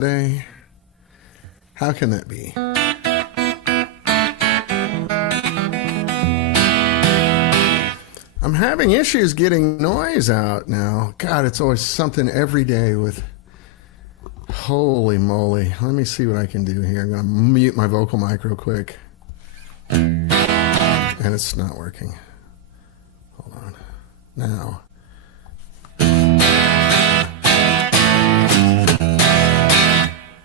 today. How can that be? I'm having issues getting noise out now. God, it's always something every day with... Holy moly. Let me see what I can do here. I'm going to mute my vocal mic real quick. And it's not working. Hold on. Now.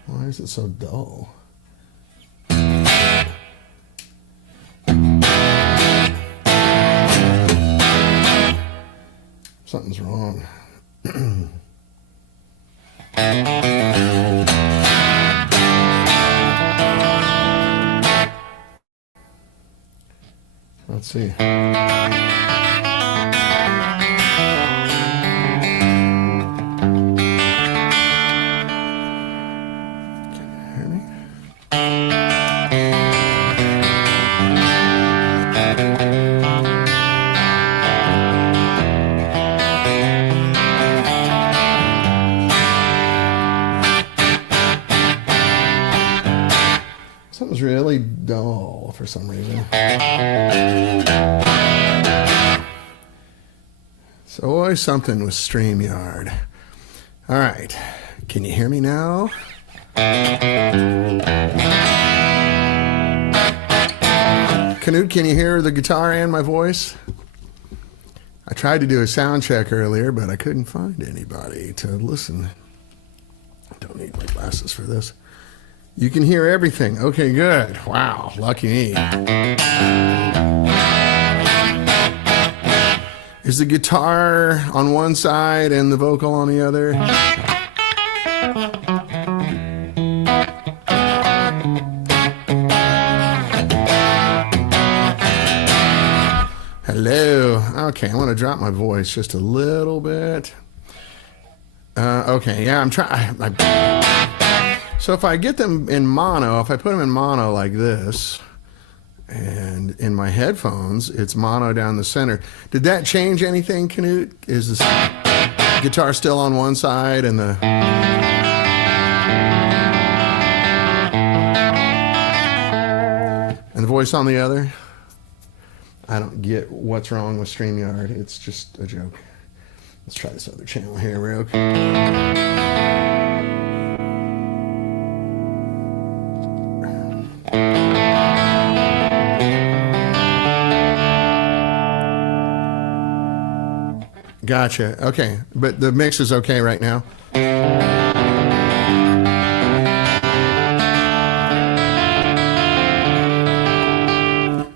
Why is it so dull? Something's wrong. Let's see. Something's really dull for some reason. It's always something with StreamYard. All right. Can you hear me now? Canute, can you hear the guitar and my voice? I tried to do a sound check earlier, but I couldn't find anybody to listen. I don't need my glasses for this. You can hear everything. Okay, good. Wow, lucky me. Is the guitar on one side and the vocal on the other? Hello. Okay, I want to drop my voice just a little bit. Okay, yeah, I'm trying. So if I get them in mono, if I put them in mono like this, and in my headphones, it's mono down the center. Did that change anything, Canute? Is this guitar still on one side and the... and the voice on the other? I don't get what's wrong with StreamYard. It's just a joke. Let's try this other channel here real quick. Gotcha. Okay. But the mix is okay right now.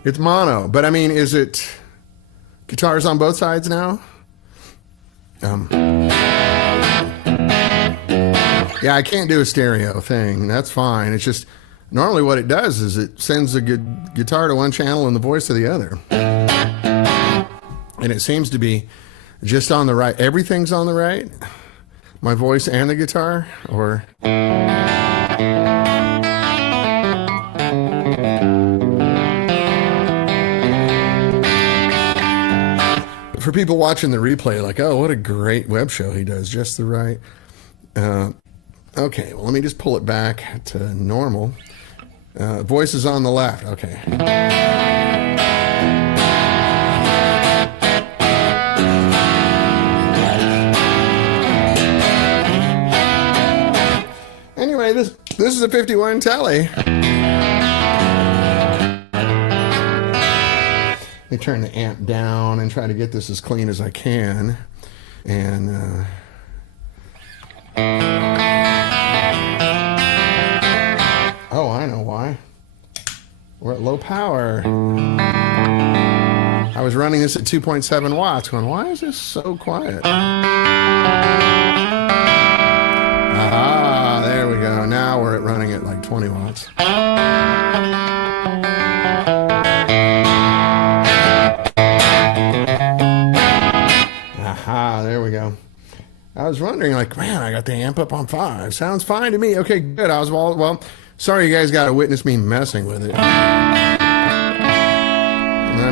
It's mono. But I mean, is it guitars on both sides now? Yeah, I can't do a stereo thing. That's fine. It's just normally what it does is it sends the guitar to one channel and the voice to the other. And it seems to be just on the right. Everything's on the right? My voice and the guitar? Or... for people watching the replay, like, oh, what a great web show he does, just the right. Okay, well, let me just pull it back to normal. Voice is on the left. Okay. Anyway, this is a 51 Tele. Let me turn the amp down and try to get this as clean as I can. And oh, I know why. We're at low power. I was running this at 2.7 watts going, why is this so quiet? Aha, there we go. Now we're running at like 20 watts. Aha, there we go. I was wondering, like, man, I got the amp up on 5. Sounds fine to me. Okay, good. I was well, sorry you guys got to witness me messing with it. Let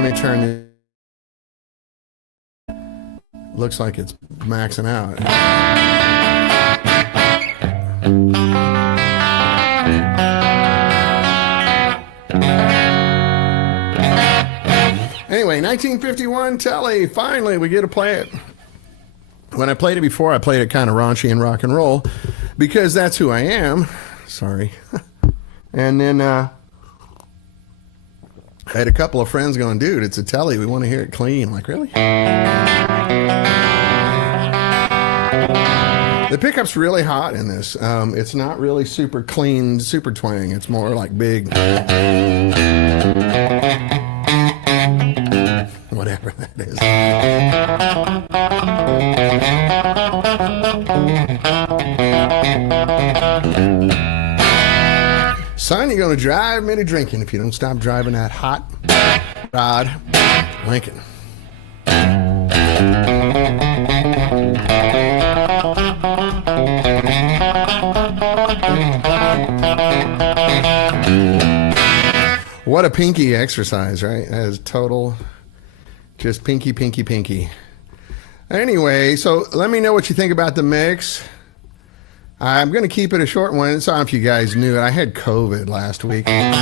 me turn it. Looks like it's maxing out. 1951 Tele. Finally, we get to play it. When I played it before, I played it kind of raunchy and rock and roll because that's who I am. Sorry. And then I had a couple of friends going, dude, it's a Tele. We want to hear it clean. I'm like, really? The pickup's really hot in this. It's not really super clean, super twang. It's more like big. Whatever that is. Son, you're going to drive me to drinking if you don't stop driving that hot rod Lincoln. What a pinky exercise, right? That is total, just pinky, pinky, pinky. Anyway, so let me know what you think about the mix. I'm going to keep it a short one. I don't know if you guys knew it. I had COVID last week. And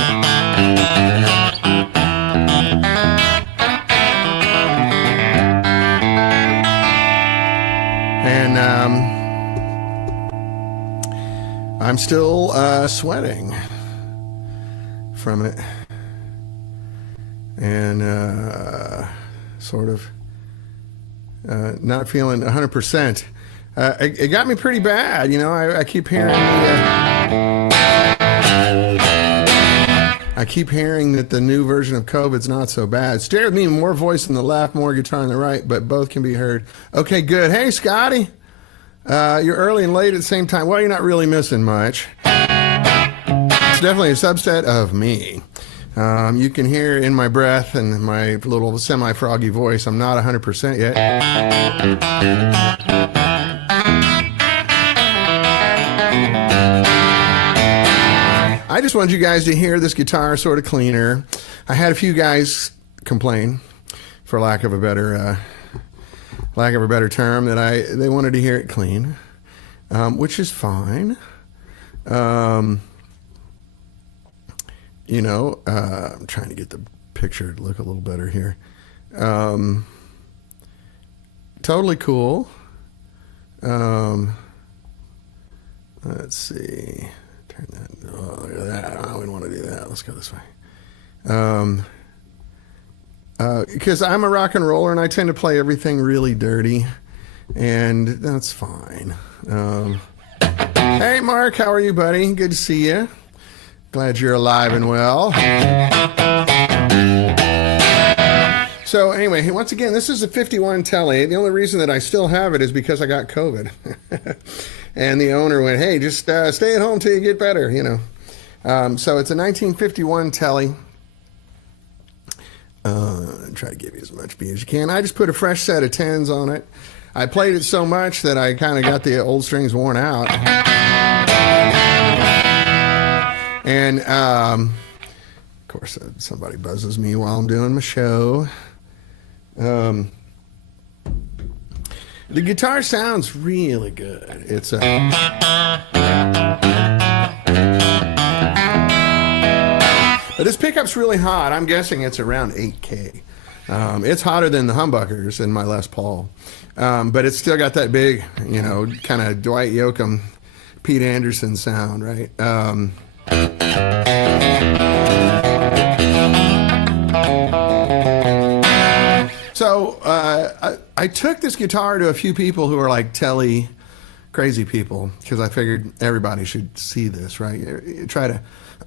I'm still sweating from it. And sort of not feeling 100%. It got me pretty bad, you know. I keep hearing that the new version of COVID's not so bad. Stay with me, more voice on the left, more guitar on the right, but both can be heard. Okay, good. Hey, Scotty, you're early and late at the same time. Well, you're not really missing much. It's definitely a subset of me. You can hear in my breath and my little semi-froggy voice, I'm not 100% yet. I just wanted you guys to hear this guitar sort of cleaner. I had a few guys complain, for lack of a better term, that they wanted to hear it clean, which is fine. You know, I'm trying to get the picture to look a little better here. Totally cool. Let's see. Turn that. Oh, look at that. I wouldn't want to do that. Let's go this way. Because I'm a rock and roller and I tend to play everything really dirty, and that's fine. Hey, Mark, how are you, buddy? Good to see you. Glad you're alive and well. So anyway, once again, this is a 51 Tele. The only reason that I still have it is because I got COVID. And the owner went, hey, just stay at home till you get better, you know. So it's a 1951 Tele. Try to give you as much B as you can. I just put a fresh set of 10s on it. I played it so much that I kind of got the old strings worn out. And, of course, somebody buzzes me while I'm doing my show. The guitar sounds really good. It's a... But this pickup's really hot. I'm guessing it's around 8K. It's hotter than the humbuckers in my Les Paul. But it's still got that big, you know, kind of Dwight Yoakam, Pete Anderson sound, right? So I took this guitar to a few people who are like Tele crazy people, because I figured everybody should see this, right? You try to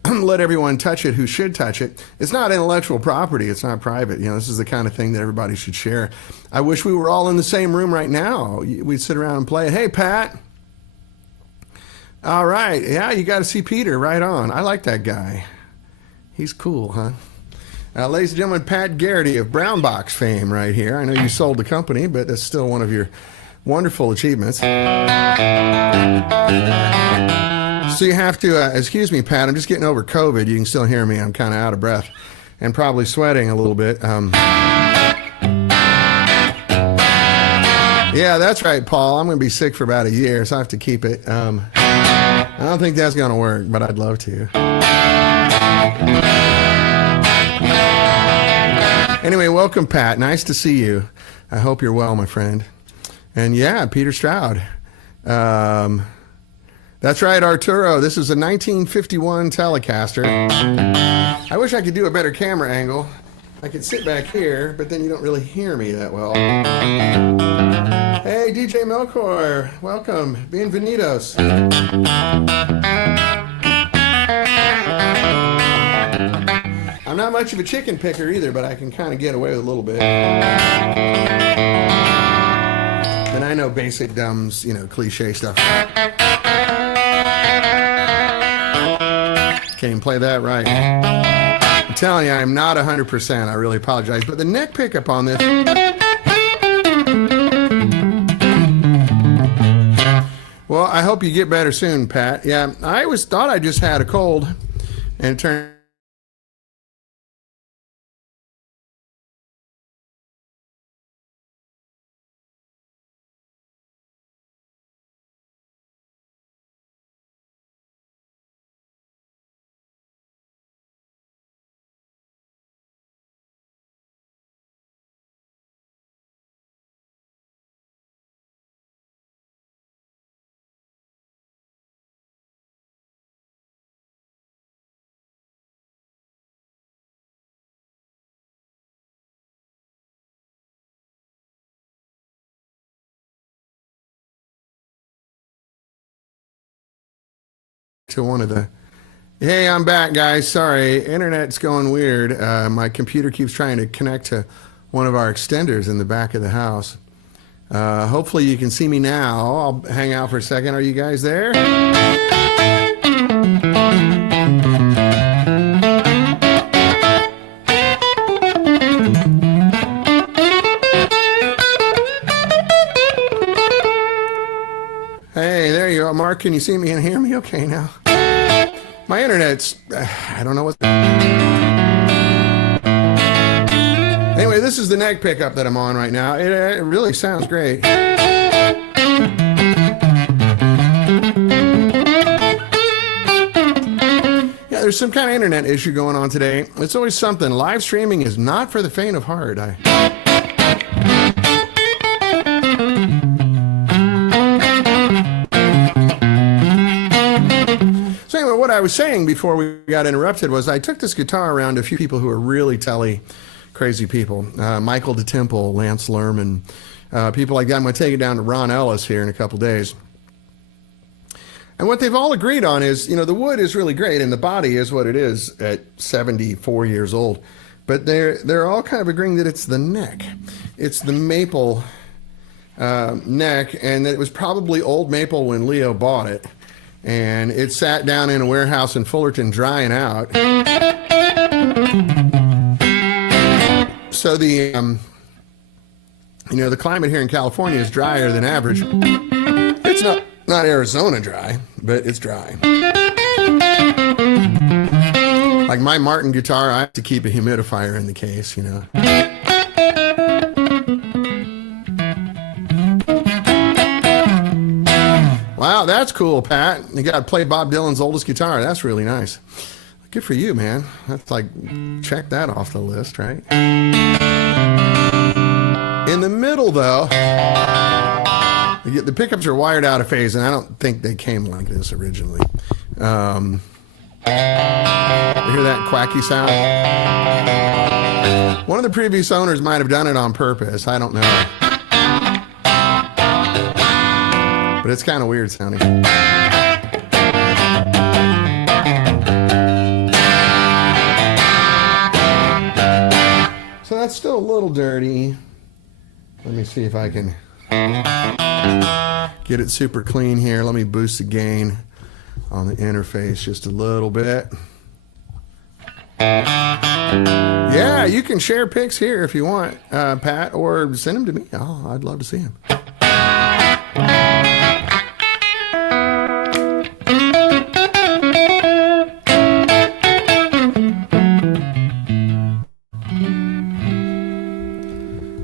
let everyone touch it who should touch it. It's not intellectual property. It's not private. You know, this is the kind of thing that everybody should share. I wish we were all in the same room right now. We'd sit around and play it. Hey, Pat. All right. Yeah, you got to see Peter. Right on. I like that guy. He's cool, huh? Ladies and gentlemen, Pat Garrity of Brown Box fame right here. I know you sold the company, but that's still one of your wonderful achievements. So you have to, excuse me, Pat, I'm just getting over COVID. You can still hear me. I'm kind of out of breath and probably sweating a little bit. Yeah, that's right, Paul. I'm going to be sick for about a year, so I have to keep it. I don't think that's going to work, but I'd love to. Anyway, welcome, Pat. Nice to see you. I hope you're well, my friend. And yeah, Peter Stroud. That's right, Arturo. This is a 1951 Telecaster. I wish I could do a better camera angle. I could sit back here, but then you don't really hear me that well. Hey, DJ Melkor. Welcome. Bienvenidos. I'm not much of a chicken picker either, but I can kind of get away with a little bit. And I know basic dumbs, cliche stuff. Can't even play that right. I'm telling you, I'm not 100%. I really apologize. But the neck pickup on this... Well, I hope you get better soon, Pat. Yeah, I always thought I just had a cold, and it turned... to one of the... Hey, I'm back, guys. Sorry, internet's going weird. My computer keeps trying to connect to one of our extenders in the back of the house. Hopefully you can see me now. I'll hang out for a second. Are you guys there? Hey, there you are. Mark, can you see me and hear me okay now? My internet's... I don't know what... Anyway, this is the neck pickup that I'm on right now. It really sounds great. Yeah, there's some kind of internet issue going on today. It's always something. Live streaming is not for the faint of heart. So anyway, what I was saying before we got interrupted was I took this guitar around to a few people who are really Tele crazy people. Michael DeTemple, Lance Lerman, people like that. I'm going to take it down to Ron Ellis here in a couple days. And what they've all agreed on is, the wood is really great and the body is what it is at 74 years old. But they're all kind of agreeing that it's the neck. It's the maple neck, and that it was probably old maple when Leo bought it. And it sat down in a warehouse in Fullerton drying out. So the climate here in California is drier than average. It's not Arizona dry, but it's dry. Like my Martin guitar, I have to keep a humidifier in the case, Wow, that's cool, Pat. You got to play Bob Dylan's oldest guitar. That's really nice. Good for you, man. That's like, check that off the list, right? In the middle, though, the pickups are wired out of phase, and I don't think they came like this originally. You hear that quacky sound? One of the previous owners might have done it on purpose. I don't know. But it's kind of weird sounding. So that's still a little dirty. Let me see if I can get it super clean here. Let me boost the gain on the interface just a little bit. Yeah, you can share pics here if you want, Pat, or send them to me. Oh, I'd love to see them.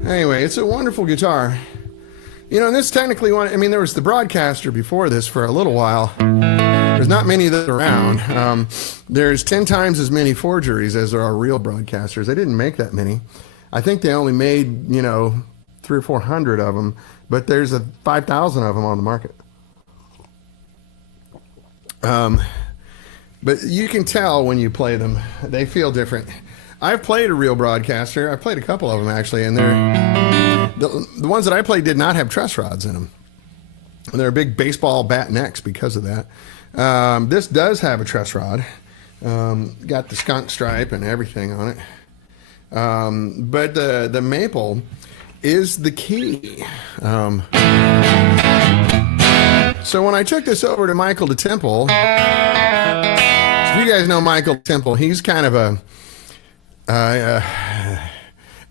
Anyway, it's a wonderful guitar. And this technically one, there was the Broadcaster before this for a little while. There's not many of those around. There's 10 times as many forgeries as there are real Broadcasters. They didn't make that many. I think they only made, 300 or 400 of them, but there's 5,000 of them on the market. But you can tell when you play them, they feel different. I've played a real broadcaster. I've played a couple of them actually, and the ones that I played did not have truss rods in them. And they're big baseball bat necks because of that. This does have a truss rod. Got the skunk stripe and everything on it. But the maple is the key. So when I took this over to Michael to Temple, so if you guys know Michael Temple, he's kind of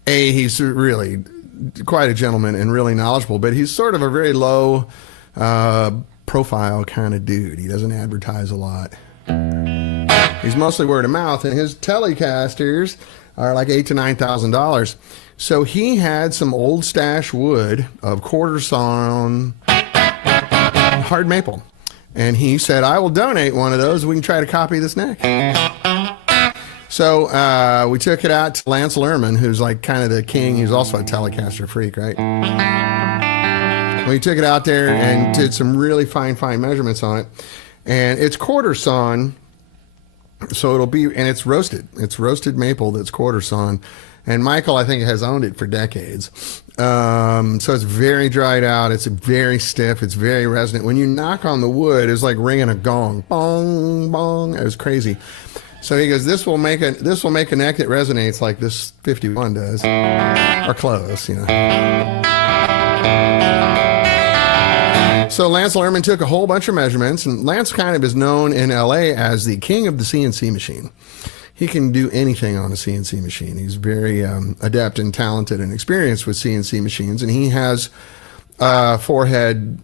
he's really quite a gentleman and really knowledgeable, but he's sort of a very low profile kind of dude. He doesn't advertise a lot. He's mostly word of mouth, and his Telecasters are like $8,000 to $9,000. So he had some old stash wood of quarter sawn hard maple, and he said, I will donate one of those. We can try to copy this neck. So we took it out to Lance Lerman, who's like kind of the king. He's also a Telecaster freak, right? We took it out there and did some really fine measurements on it, and it's quarter sawn. So it'll be, and it's roasted. It's roasted maple that's quarter sawn. And Michael, I think, has owned it for decades. So it's very dried out. It's very stiff. It's very resonant. When you knock on the wood, it's like ringing a gong. Bong, bong. It was crazy. So he goes, this will make a neck that resonates like this 51 does. Or close, So Lance Lerman took a whole bunch of measurements, and Lance kind of is known in LA as the king of the CNC machine. He can do anything on a CNC machine. He's very adept and talented and experienced with CNC machines, and he has a four-head,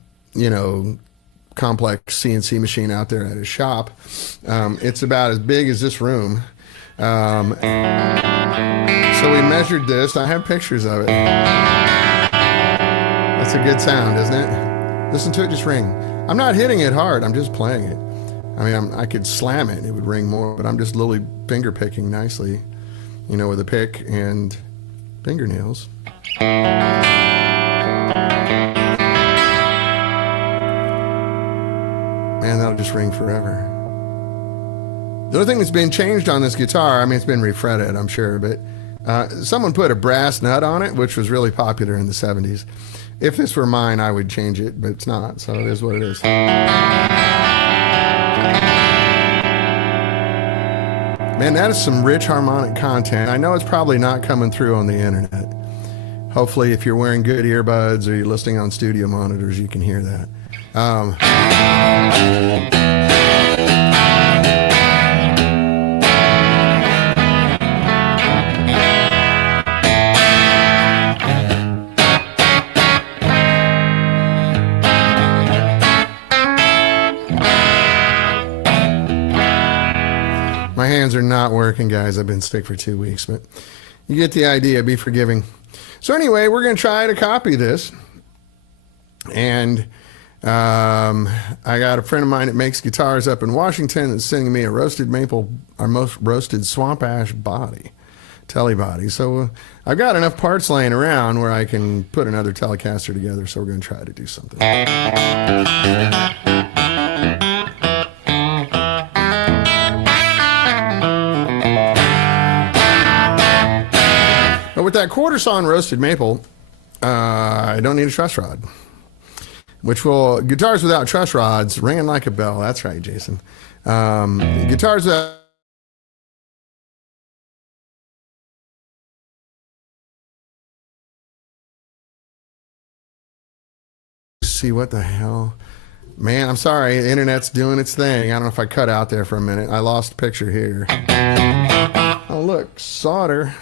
complex CNC machine out there at his shop. It's about as big as this room. So we measured this. I have pictures of it. That's a good sound, isn't it? Listen to it just ring. I'm not hitting it hard. I'm just playing it. I mean, I could slam it and it would ring more, but I'm just literally finger picking nicely, with a pick and fingernails. Man, that'll just ring forever. The other thing that's been changed on this guitar, I mean, it's been refretted, I'm sure, but someone put a brass nut on it, which was really popular in the 70s. If this were mine, I would change it, but it's not, so it is what it is. Man, that is some rich harmonic content. I know it's probably not coming through on the internet. Hopefully, if you're wearing good earbuds or you're listening on studio monitors, you can hear that. My hands are not working, guys. I've been sick for 2 weeks, but you get the idea. Be forgiving. So anyway, we're going to try to copy this. And I got a friend of mine that makes guitars up in Washington that's sending me a roasted maple, our most roasted swamp ash body, Tele body. So I've got enough parts laying around where I can put another Telecaster together. So we're going to try to do something. But with that quarter sawn roasted maple, I don't need a truss rod. Guitars without truss rods, ringing like a bell. That's right, Jason. Guitars without... See, what the hell? Man, I'm sorry. The internet's doing its thing. I don't know if I cut out there for a minute. I lost a picture here. Oh, look, solder.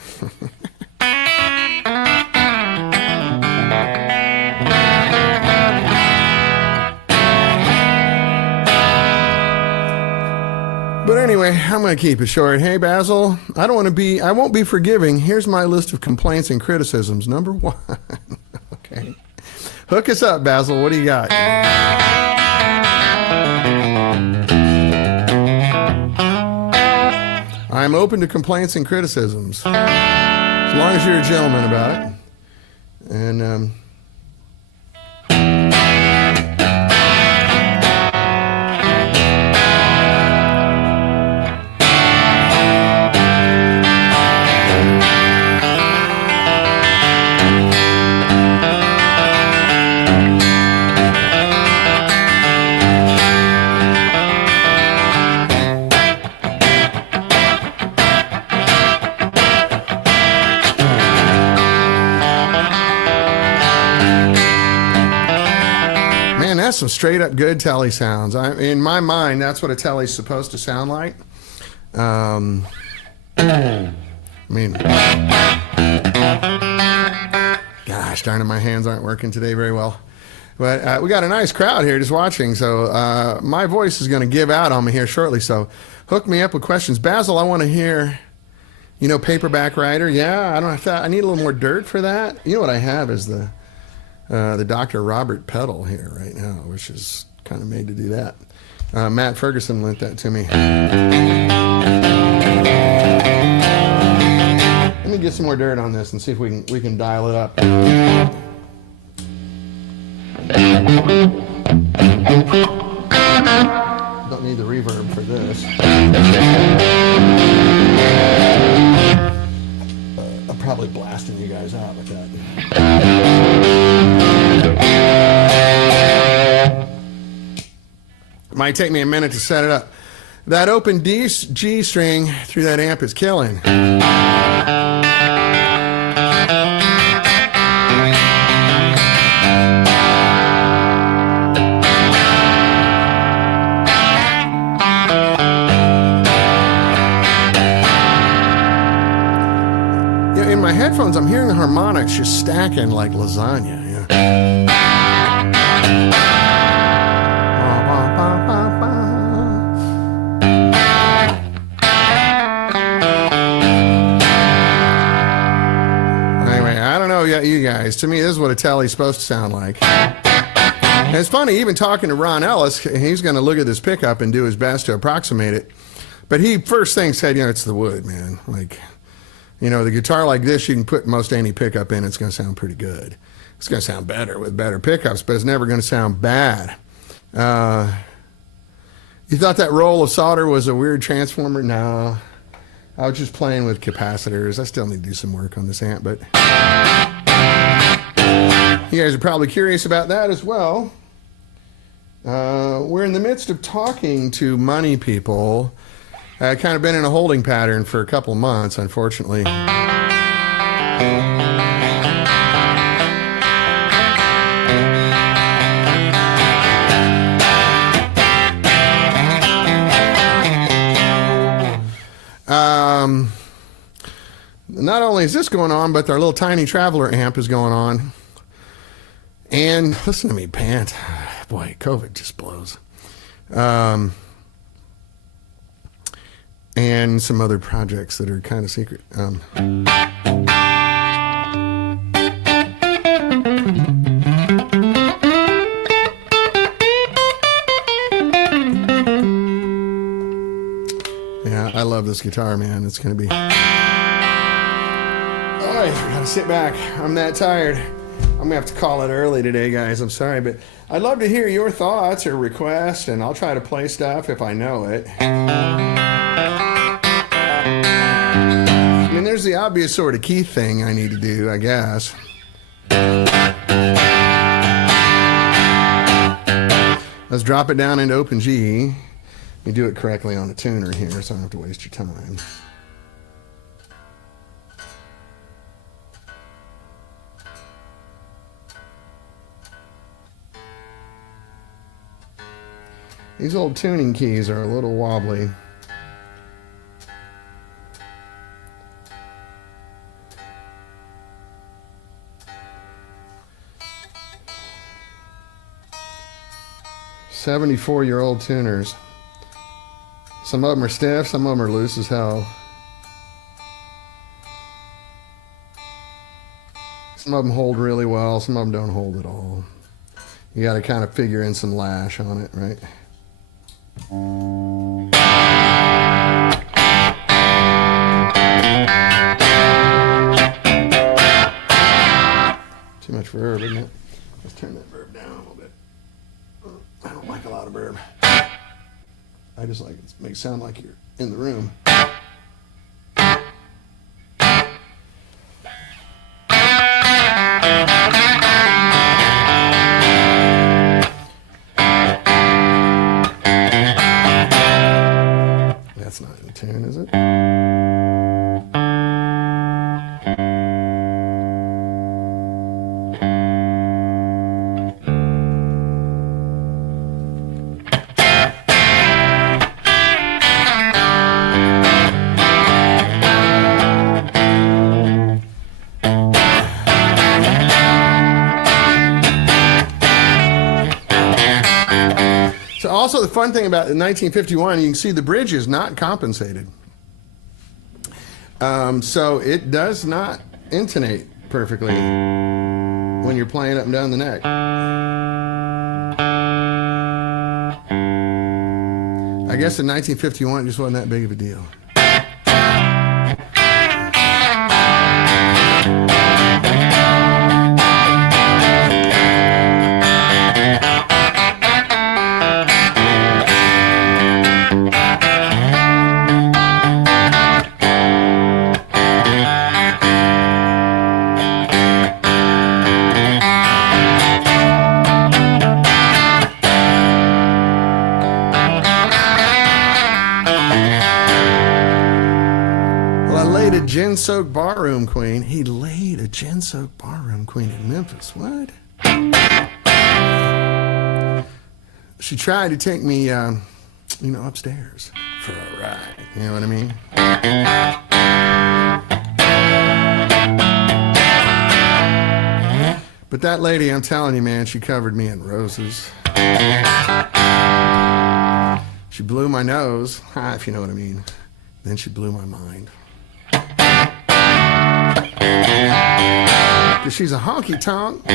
But anyway, I'm going to keep it short. Hey, Basil, I won't be forgiving. Here's my list of complaints and criticisms. Number 1. Okay. Hook us up, Basil. What do you got? I'm open to complaints and criticisms. As long as you're a gentleman about it. And that's some straight up good Tele sounds. In my mind, that's what a Tele's supposed to sound like. I mean, gosh darn it, my hands aren't working today very well. But we got a nice crowd here just watching, so my voice is going to give out on me here shortly. So hook me up with questions. Basil, I want to hear, paperback writer. Yeah, I need a little more dirt for that. You know what I have is the Dr. Robert pedal here right now, which is kind of made to do that. Matt Ferguson lent that to me. Let me get some more dirt on this and see if we can dial it up. Don't need the reverb for this. I'm probably blasting you guys out with that. It might take me a minute to set it up. That open G string through that amp is killing. In my headphones, I'm hearing the harmonics just stacking like lasagna. Anyway, I don't know yet, you guys. To me, this is what a Tele's supposed to sound like. And it's funny, even talking to Ron Ellis, he's going to look at this pickup and do his best to approximate it. But he first thing said, it's the wood, man. The guitar like this, you can put most any pickup in, it's going to sound pretty good. It's going to sound better with better pickups, but it's never going to sound bad. You thought that roll of solder was a weird transformer? No. I was just playing with capacitors. I still need to do some work on this amp, but you guys are probably curious about that as well. We're in the midst of talking to money people. I've kind of been in a holding pattern for a couple of months, unfortunately. Not only is this going on, but our little tiny Traveler amp is going on. And listen to me pant. Boy, COVID just blows. And some other projects that are kind of secret. Yeah, I love this guitar, man. It's going to be... All right, I got to sit back. I'm that tired. I'm going to have to call it early today, guys. I'm sorry, but I'd love to hear your thoughts or requests, and I'll try to play stuff if I know it. I mean, there's the obvious sort of key thing I need to do, I guess. Let's drop it down into open G. Let me do it correctly on a tuner here so I don't have to waste your time. These old tuning keys are a little wobbly. "74-year-old tuners. Some of them are stiff, some of them are loose as hell. Some of them hold really well, some of them don't hold at all. You got to kind of figure in some lash on it, right? verb, isn't it? Let's turn that verb down a little bit. I don't like a lot of verb. I just like it makes it sound like you're in the room. That's not in tune, is it? So also the fun thing about 1951, you can see the bridge is not compensated. So it does not intonate perfectly when you're playing up and down the neck. I guess in 1951 it just wasn't that big of a deal. Gin-soaked barroom queen. He laid a gin-soaked barroom queen in Memphis. What? She tried to take me, upstairs for a ride. You know what I mean? But that lady, I'm telling you, man, she covered me in roses. She blew my nose, if you know what I mean. Then she blew my mind. Because she's a honky-tonk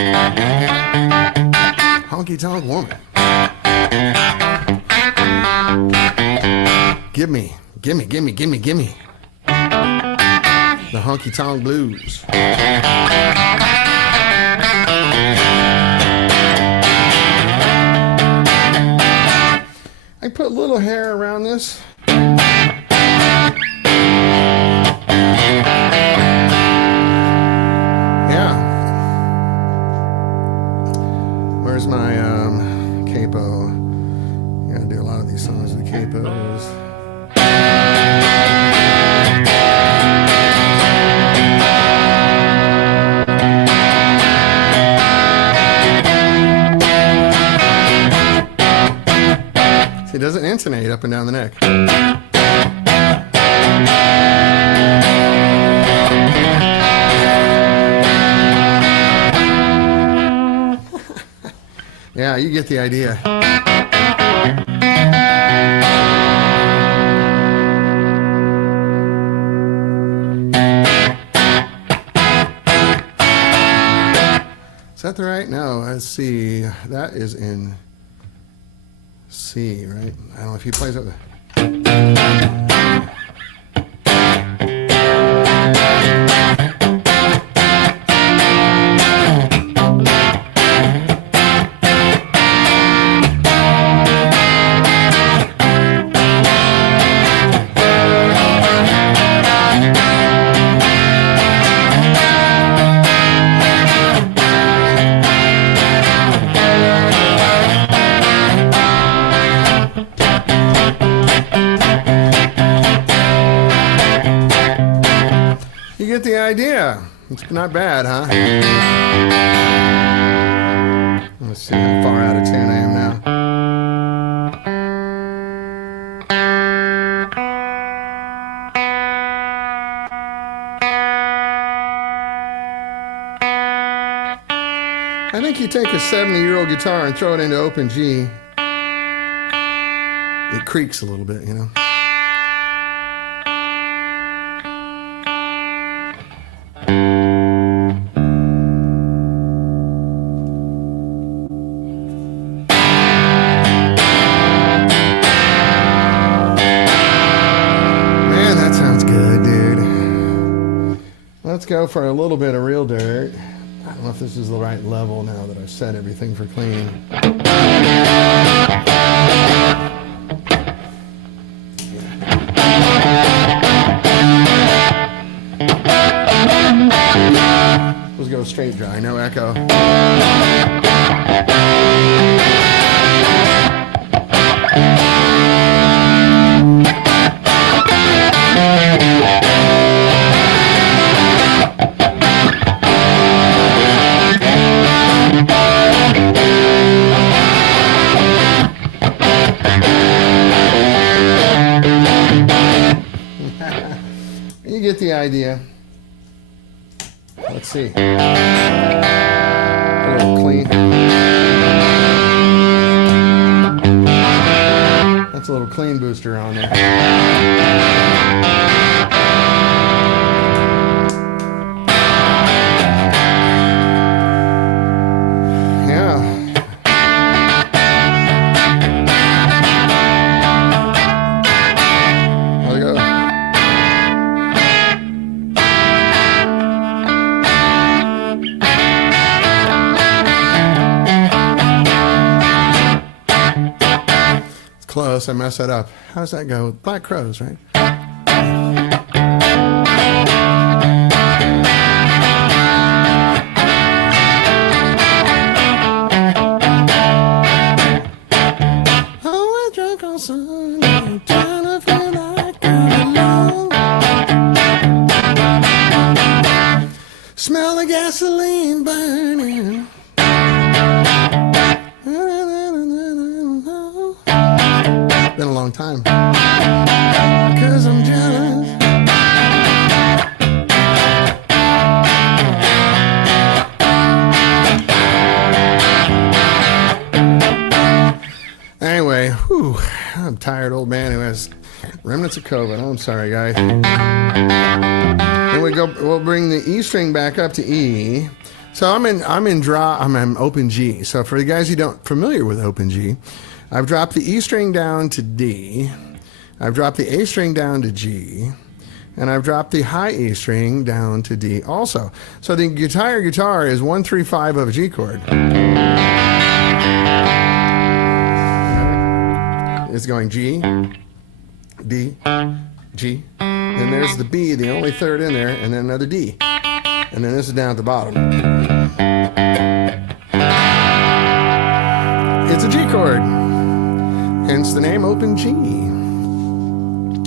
woman. Gimme the honky-tonk blues. I put a little hair around this. Where's my capo? You gotta do a lot of these songs with capos. See, it doesn't intonate up and down the neck. Yeah, you get the idea. Is that the right? No, let's see. That is in C, right? I don't know if he plays up there. You get the idea. It's not bad, huh? Let's see how far out of tune I am now. I think you take a 70-year-old guitar and throw it into open G. It creaks a little bit, you know. Man, that sounds good, dude. Let's go for a little bit of real dirt. I don't know if this is the right level now that I've set everything for clean. Let's go straight dry, no echo. You get the idea. Let's see. A little clean. That's a little clean booster on there. Close, I messed that up. How does that go? Black Crows, right? Oh, we're drunk on Sunday, trying to feel like I'm alone. Smell the gasoline burning. Been a long time. 'Cause I'm jealous. Anyway, whew, I'm a tired old man who has remnants of COVID. I'm sorry, guys. Then we'll bring the E string back up to E. So I'm in open G. So for the guys who don't familiar with open G, I've dropped the E string down to D, I've dropped the A string down to G, and I've dropped the high E string down to D also. So the guitar is 1, 3, 5 of a G chord. It's going G, D, G, then there's the B, the only third in there, and then another D. And then this is down at the bottom. It's a G chord. Hence the name Open G.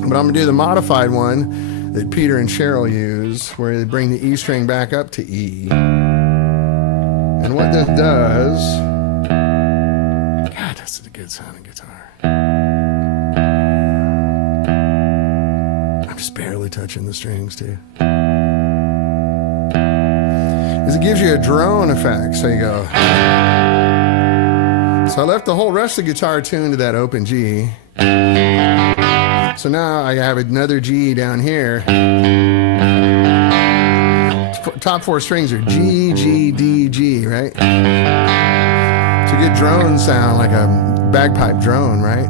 But I'm going to do the modified one that Peter and Cheryl use, where they bring the E string back up to E. And what this does... God, that's a good sounding guitar. I'm just barely touching the strings, too. Is it gives you a drone effect, so you go... So I left the whole rest of the guitar tuned to that open G. So now I have another G down here. Top 4 strings are G, G, D, G, right? It's a good drone sound, like a bagpipe drone, right?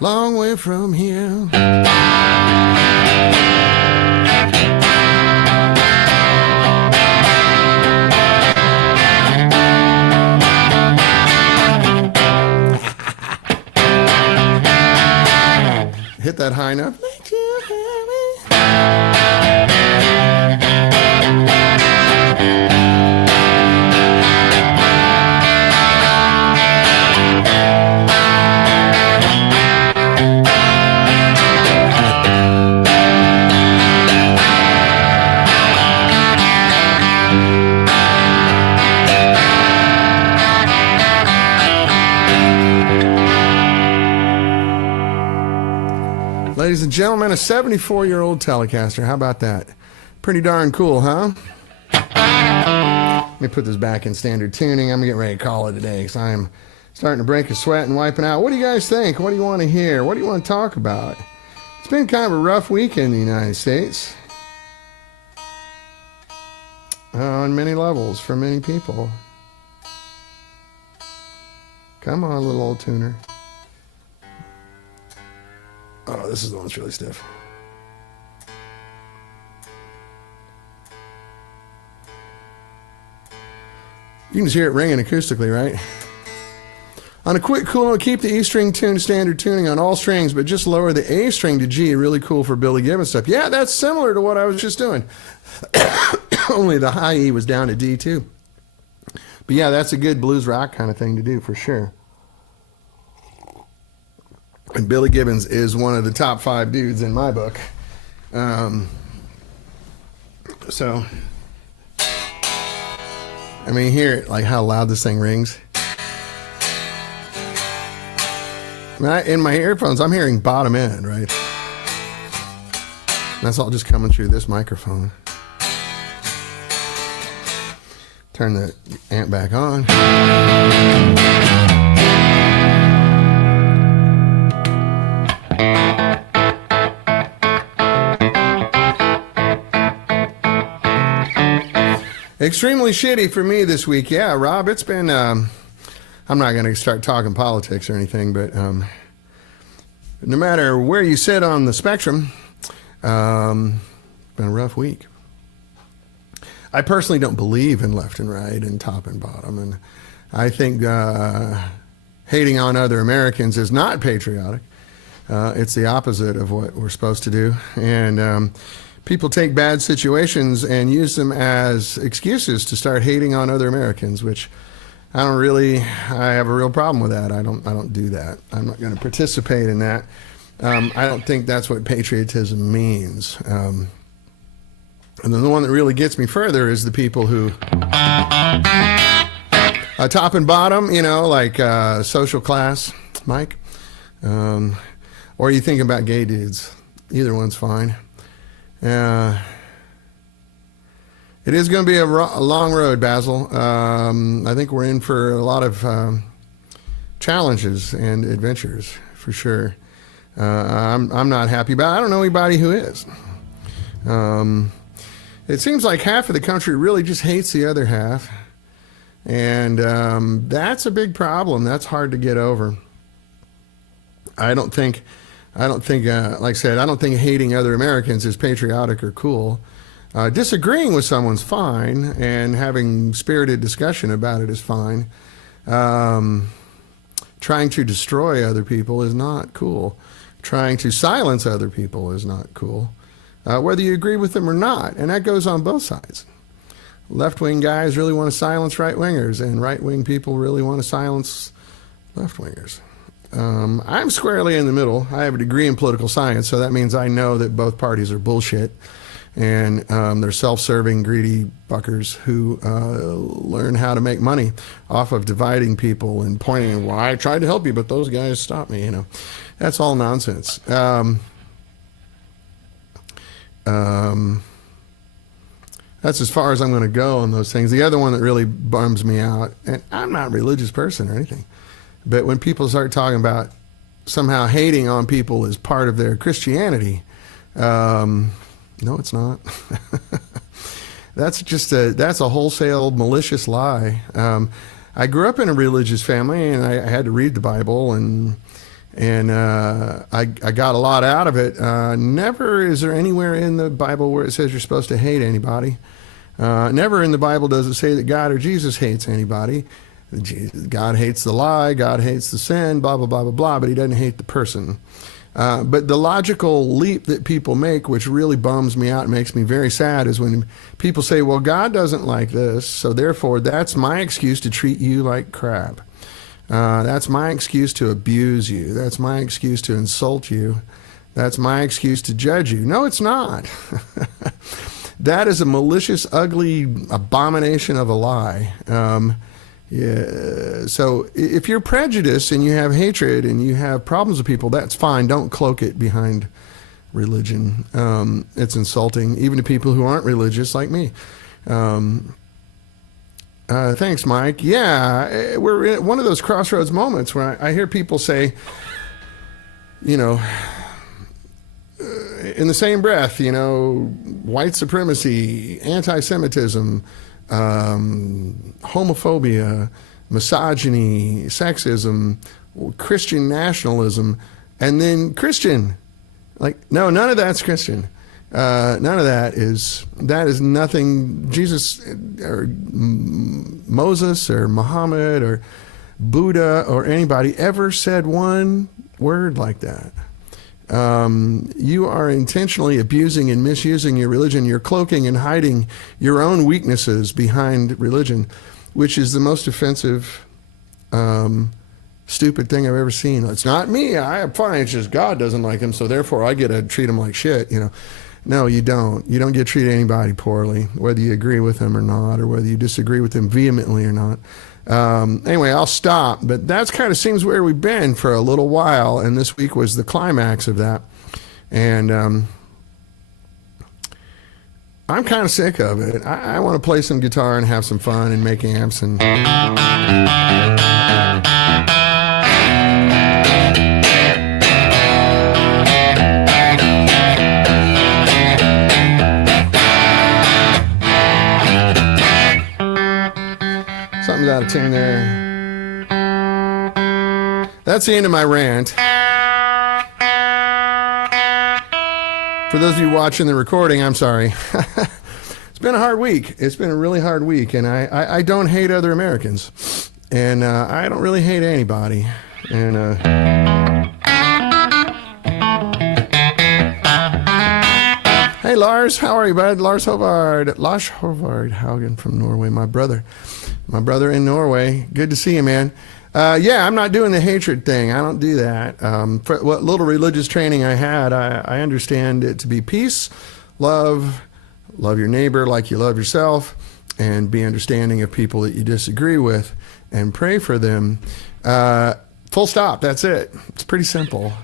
Long way from here. Hit that high note. Make you happy. Ladies and gentlemen, a 74-year-old Telecaster. How about that? Pretty darn cool, huh? Let me put this back in standard tuning. I'm getting ready to call it a day because I'm starting to break a sweat and wiping out. What do you guys think? What do you want to hear? What do you want to talk about? It's been kind of a rough week in the United States. On many levels for many people. Come on, little old tuner. Oh, this is the one that's really stiff. You can just hear it ringing acoustically, right? On a quick cool note, keep the E string tuned standard tuning on all strings, but just lower the A string to G. Really cool for Billy Gibbons stuff. Yeah, that's similar to what I was just doing. Only the high E was down to D too. But yeah, that's a good blues rock kind of thing to do for sure. And Billy Gibbons is one of the top 5 dudes in my book. So, I mean, hear like how loud this thing rings. In my earphones, I'm hearing bottom end, right? That's all just coming through this microphone. Turn the amp back on. Extremely shitty for me this week. Yeah, Rob, it's been... I'm not going to start talking politics or anything, but no matter where you sit on the spectrum, been a rough week. I personally don't believe in left and right and top and bottom, and I think hating on other Americans is not patriotic. It's the opposite of what we're supposed to do, and people take bad situations and use them as excuses to start hating on other Americans, which I have a real problem with that. I don't do that. I'm not going to participate in that. I don't think that's what patriotism means. And then the one that really gets me further is the people who, top and bottom, like social class, Mike, or you think about gay dudes. Either one's fine. It is going to be a long road, Basil. I think we're in for a lot of challenges and adventures, for sure. I'm not happy about it. I don't know anybody who is. It seems like half of the country really just hates the other half. And that's a big problem. That's hard to get over. I don't think, like I said, I don't think hating other Americans is patriotic or cool. Disagreeing with someone's fine, and having spirited discussion about it is fine. Trying to destroy other people is not cool. Trying to silence other people is not cool, whether you agree with them or not, and that goes on both sides. Left-wing guys really want to silence right-wingers, and right-wing people really want to silence left-wingers. I'm squarely in the middle. I have a degree in political science, so that means I know that both parties are bullshit. And they're self-serving, greedy fuckers who learn how to make money off of dividing people and pointing, well, I tried to help you, but those guys stopped me, That's all nonsense. That's as far as I'm going to go on those things. The other one that really bums me out, and I'm not a religious person or anything, but when people start talking about somehow hating on people as part of their Christianity, no, it's not. That's a wholesale malicious lie. I grew up in a religious family, and I had to read the Bible, and I got a lot out of it. Never is there anywhere in the Bible where it says you're supposed to hate anybody. Never in the Bible does it say that God or Jesus hates anybody. God hates the lie, God hates the sin, blah, blah, blah, blah, blah, but he doesn't hate the person. But the logical leap that people make, which really bums me out and makes me very sad, is when people say, well, God doesn't like this, so therefore that's my excuse to treat you like crap. That's my excuse to abuse you. That's my excuse to insult you. That's my excuse to judge you. No, it's not. That is a malicious, ugly abomination of a lie. Yeah. So if you're prejudiced and you have hatred and you have problems with people, that's fine. Don't cloak it behind religion. It's insulting, even to people who aren't religious like me. Thanks, Mike. Yeah, we're at one of those crossroads moments where I hear people say, in the same breath, white supremacy, anti-Semitism, homophobia, misogyny, sexism, Christian nationalism, and then Christian. Like, no, none of that's Christian. None of that is nothing. Jesus or Moses or Muhammad or Buddha or anybody ever said one word like that. You are intentionally abusing and misusing your religion. You're cloaking and hiding your own weaknesses behind religion, which is the most offensive, stupid thing I've ever seen. It's not me. I'm fine. It's just God doesn't like him, so therefore I get to treat him like shit. No, you don't. You don't get to treat anybody poorly, whether you agree with him or not, or whether you disagree with him vehemently or not. Anyway, I'll stop, but that's kind of seems where we've been for a little while, and this week was the climax of that. And I'm kind of sick of it. I want to play some guitar and have some fun and make amps and... Something's out of tune there. That's the end of my rant. For those of you watching the recording, I'm sorry. It's been a hard week. It's been a really hard week, and I don't hate other Americans. And I don't really hate anybody. And hey, Lars, how are you, bud? Lars Hovard Haugen from Norway, my brother in Norway. Good to see you, man. Yeah, I'm not doing the hatred thing. I don't do that. For what little religious training I had, I understand it to be peace, love your neighbor like you love yourself, and be understanding of people that you disagree with, and pray for them. Full stop. That's it. It's pretty simple.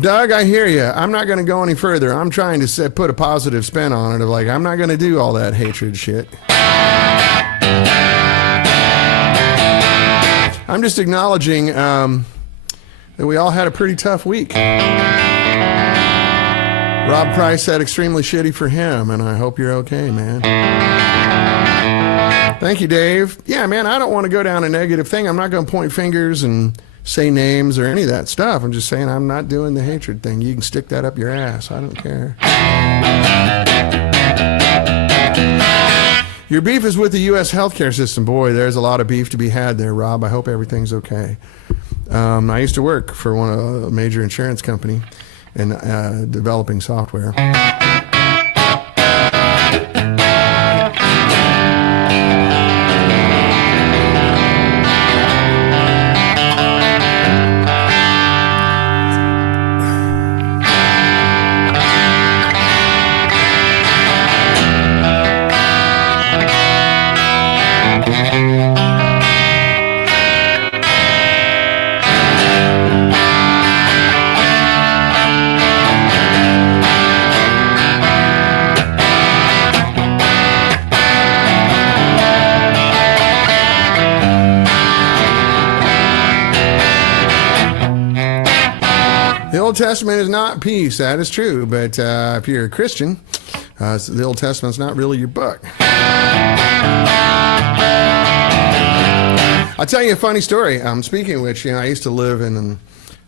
Doug, I hear you. I'm not going to go any further. I'm trying to put a positive spin on it of like, I'm not going to do all that hatred shit. I'm just acknowledging that we all had a pretty tough week. Rob Price said extremely shitty for him, and I hope you're okay, man. Thank you, Dave. Yeah, man, I don't want to go down a negative thing. I'm not going to point fingers and say names or any of that stuff. I'm just saying I'm not doing the hatred thing. You can stick that up your ass. I don't care. Your beef is with the U.S. healthcare system. Boy, there's a lot of beef to be had there, Rob. I hope everything's okay. I used to work for a major insurance company in developing software. The Old Testament is not peace, that is true, but if you're a Christian, the Old Testament's not really your book. I'll tell you a funny story. Speaking of which, I used to live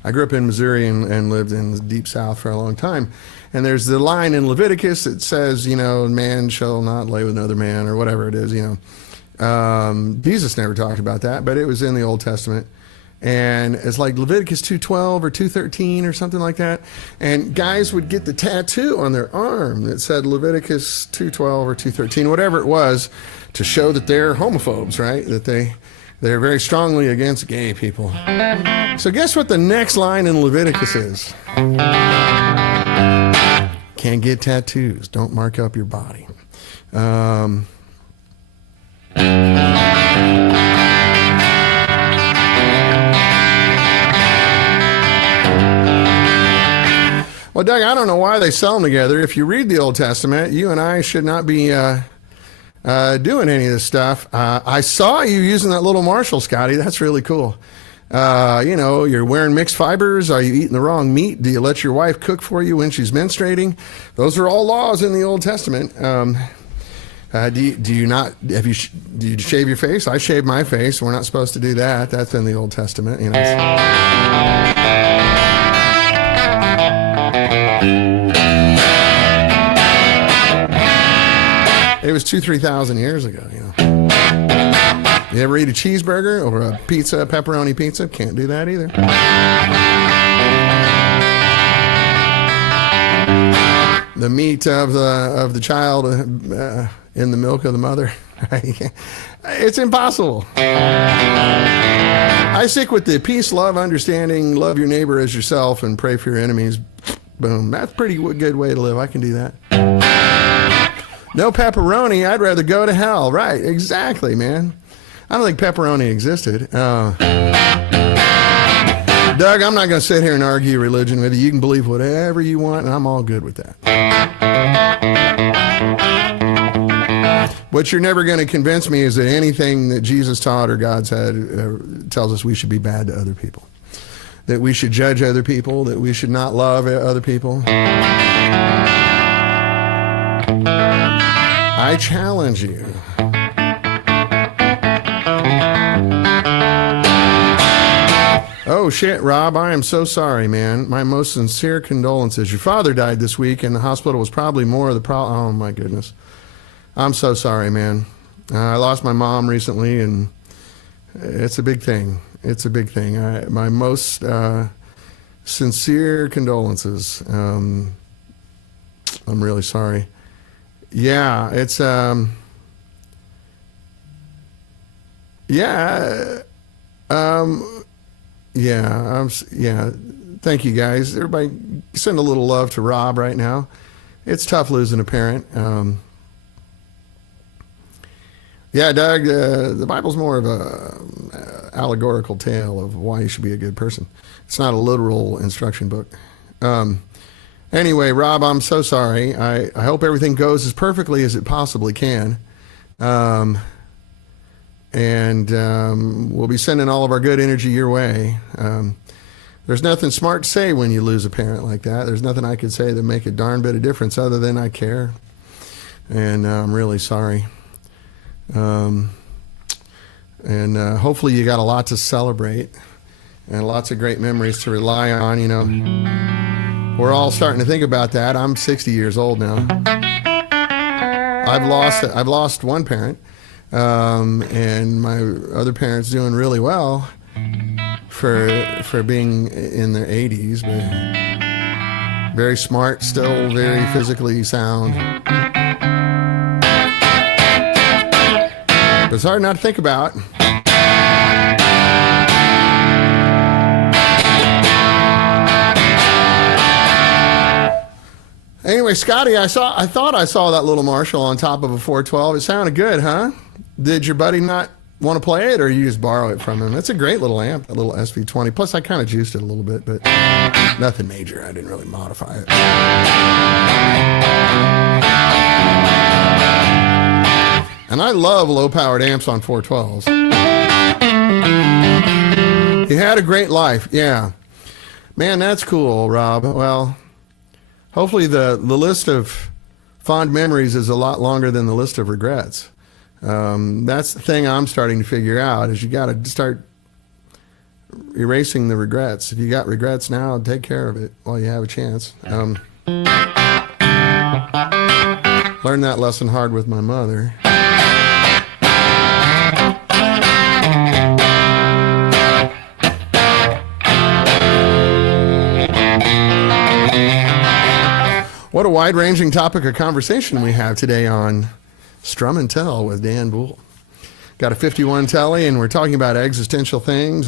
I grew up in Missouri and lived in the deep South for a long time. And there's the line in Leviticus that says, man shall not lay with another man, or whatever it is, Jesus never talked about that, but it was in the Old Testament. And it's like Leviticus 2:12 or 2:13 or something like that. And guys would get the tattoo on their arm that said Leviticus 2:12 or 2:13, whatever it was, to show that they're homophobes, right? That they're very strongly against gay people. So guess what the next line in Leviticus is? Can't get tattoos. Don't mark up your body. Well, Doug, I don't know why they sell them together. If you read the Old Testament, you and I should not be doing any of this stuff. I saw you using that little Marshall, Scotty. That's really cool. You're wearing mixed fibers. Are you eating the wrong meat? Do you let your wife cook for you when she's menstruating? Those are all laws in the Old Testament. Do you shave your face? I shave my face. We're not supposed to do that. That's in the Old Testament. It was 3,000 years ago. You ever eat a cheeseburger or a pizza, pepperoni pizza? Can't do that either. The meat of the child in the milk of the mother. It's impossible. I stick with the peace, love, understanding, love your neighbor as yourself, and pray for your enemies. Boom. That's a pretty good way to live. I can do that. No pepperoni. I'd rather go to hell. Right. Exactly, man. I don't think pepperoni existed. Doug, I'm not going to sit here and argue religion with you. You can believe whatever you want, and I'm all good with that. What you're never going to convince me is that anything that Jesus taught or God said tells us we should be bad to other people, that we should judge other people, that we should not love other people. I challenge you. Oh, shit, Rob, I am so sorry, man. My most sincere condolences. Your father died this week, and the hospital was probably more of the problem. Oh, my goodness. I'm so sorry, man. I lost my mom recently, and it's a big thing. It's a big thing. My most sincere condolences. I'm really sorry. Yeah, it's... Thank you, guys. Everybody send a little love to Rob right now. It's tough losing a parent. Doug, the Bible's more of a allegorical tale of why you should be a good person. It's not a literal instruction book. Anyway, Rob, I'm so sorry. I hope everything goes as perfectly as it possibly can. And we'll be sending all of our good energy your way. There's nothing smart to say when you lose a parent like that. There's nothing I could say that make a darn bit of difference other than I care. And I'm really sorry. And hopefully you got a lot to celebrate and lots of great memories to rely on. We're all starting to think about that. I'm 60 years old now. I've lost one parent. And my other parents doing really well for being in their 80s, but very smart, still very physically sound. But it's hard not to think about. Anyway, Scotty, I thought I saw that little Marshall on top of a 412. It sounded good, huh? Did your buddy not want to play it, or you just borrow it from him? It's a great little amp, a little SV20. Plus, I kind of juiced it a little bit, but nothing major. I didn't really modify it. And I love low-powered amps on 412s. He had a great life, yeah. Man, that's cool, Rob. Well, hopefully the list of fond memories is a lot longer than the list of regrets. That's the thing I'm starting to figure out, is you got to start erasing the regrets. If you got regrets now, take care of it while you have a chance. Learned that lesson hard with my mother. What a wide-ranging topic of conversation we have today on Strum and Tell with Dan Buhl. Got a 51 Tele, and we're talking about existential things.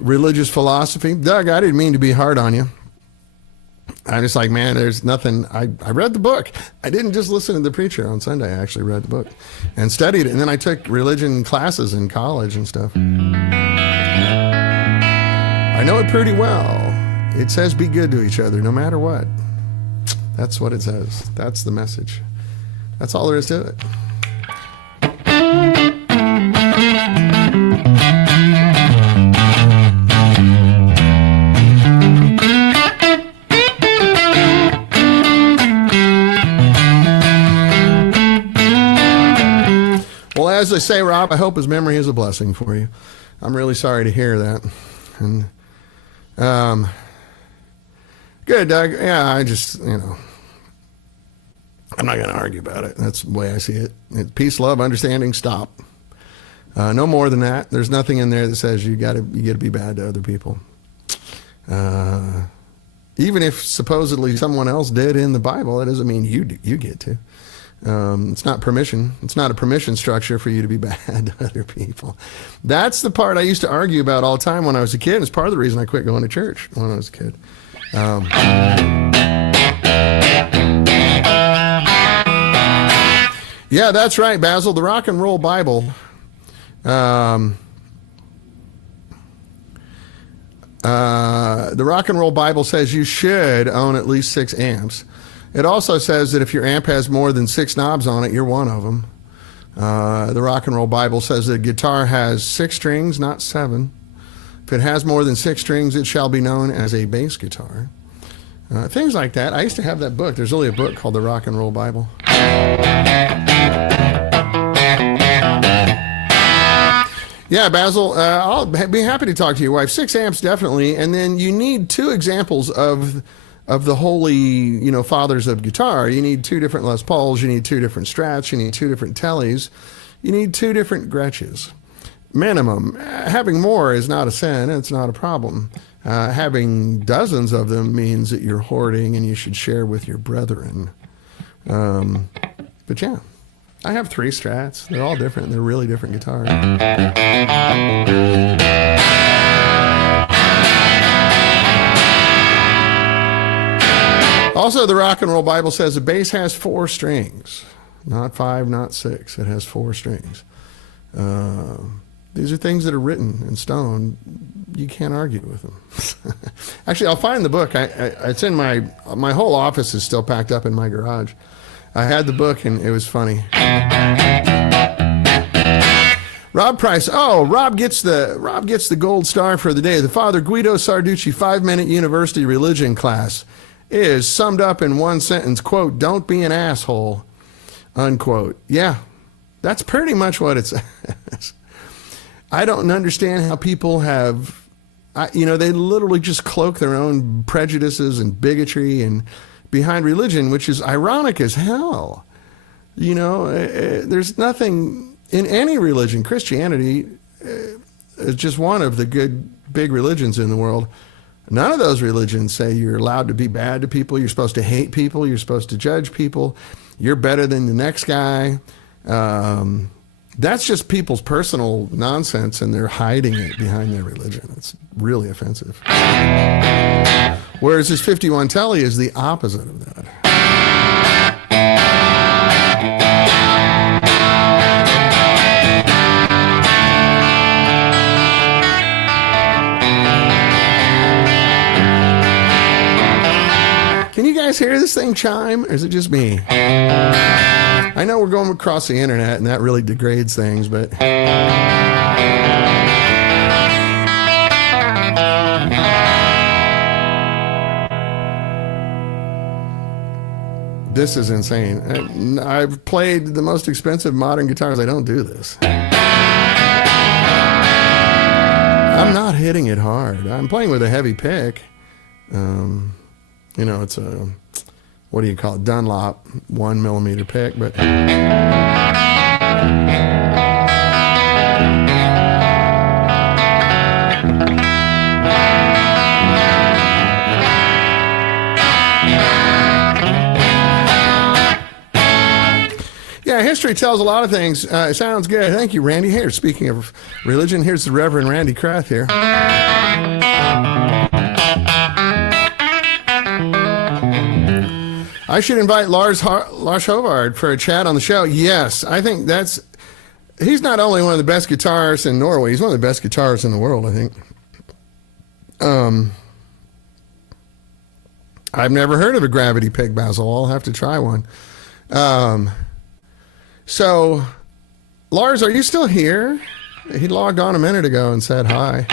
Religious philosophy. Doug, I didn't mean to be hard on you. I'm just like, man, there's nothing. I read the book. I didn't just listen to the preacher on Sunday. I actually read the book and studied it. And then I took religion classes in college and stuff. I know it pretty well. It says be good to each other no matter what. That's what it says. That's the message. That's all there is to it. usually say, Rob, I hope his memory is a blessing for you. I'm really sorry to hear that. And good, Doug. Yeah, I just, I'm not going to argue about it. That's the way I see it. Peace, love, understanding, stop. No more than that. There's nothing in there that says you got to be bad to other people. Even if supposedly someone else did in the Bible, that doesn't mean you get to. It's not permission. It's not a permission structure for you to be bad to other people. That's the part I used to argue about all the time when I was a kid. It's part of the reason I quit going to church when I was a kid. Yeah, that's right, Basil. The Rock and Roll Bible. The Rock and Roll Bible says you should own at least 6 amps. It also says that if your amp has more than 6 knobs on it, you're one of them. The Rock and Roll Bible says that a guitar has 6 strings, not 7. If it has more than 6 strings, it shall be known as a bass guitar. Things like that. I used to have that book. There's really a book called The Rock and Roll Bible. Yeah, Basil, I'll be happy to talk to your wife. 6 amps, definitely. And then you need 2 examples of the holy, fathers of guitar. You need 2 different Les Pauls. You need 2 different Strats. You need 2 different Teles. You need 2 different Gretches. Minimum. Having more is not a sin. It's not a problem. Having dozens of them means that you're hoarding and you should share with your brethren. But yeah. I have 3 Strats. They're all different. They're really different guitars. Also, the Rock and Roll Bible says a bass has 4 strings. Not 5, not 6. It has 4 strings. These are things that are written in stone. You can't argue with them. Actually, I'll find the book. It's in my whole office is still packed up in my garage. I had the book, and it was funny. Rob Price. Oh, Rob gets the gold star for the day. The Father Guido Sarducci 5-minute university religion class is summed up in one sentence, quote, "Don't be an asshole," unquote. Yeah, that's pretty much what it says. I don't understand how people have, they literally just cloak their own prejudices and bigotry and behind religion, which is ironic as hell. There's nothing in any religion. Christianity is just one of the good big religions in the world. None of those religions say you're allowed to be bad to people. You're supposed to hate people. You're supposed to judge people. You're better than the next guy. That's just people's personal nonsense, and they're hiding it behind their religion. It's really offensive. Whereas this 51 Tele is the opposite of that. Can you guys hear this thing chime, or is it just me? I know we're going across the internet, and that really degrades things, but this is insane. I've played the most expensive modern guitars. I don't do this. I'm not hitting it hard. I'm playing with a heavy pick. It's a, what do you call it? Dunlop 1mm pick, but yeah, history tells a lot of things. It sounds good. Thank you, Randy. Here, speaking of religion, here's the Reverend Randy Krath here. I should invite Lars Hovard for a chat on the show. Yes, I think he's not only one of the best guitarists in Norway, he's one of the best guitarists in the world, I think. I've never heard of a gravity pick, Basil. I'll have to try one. So, Lars, are you still here? He logged on a minute ago and said hi.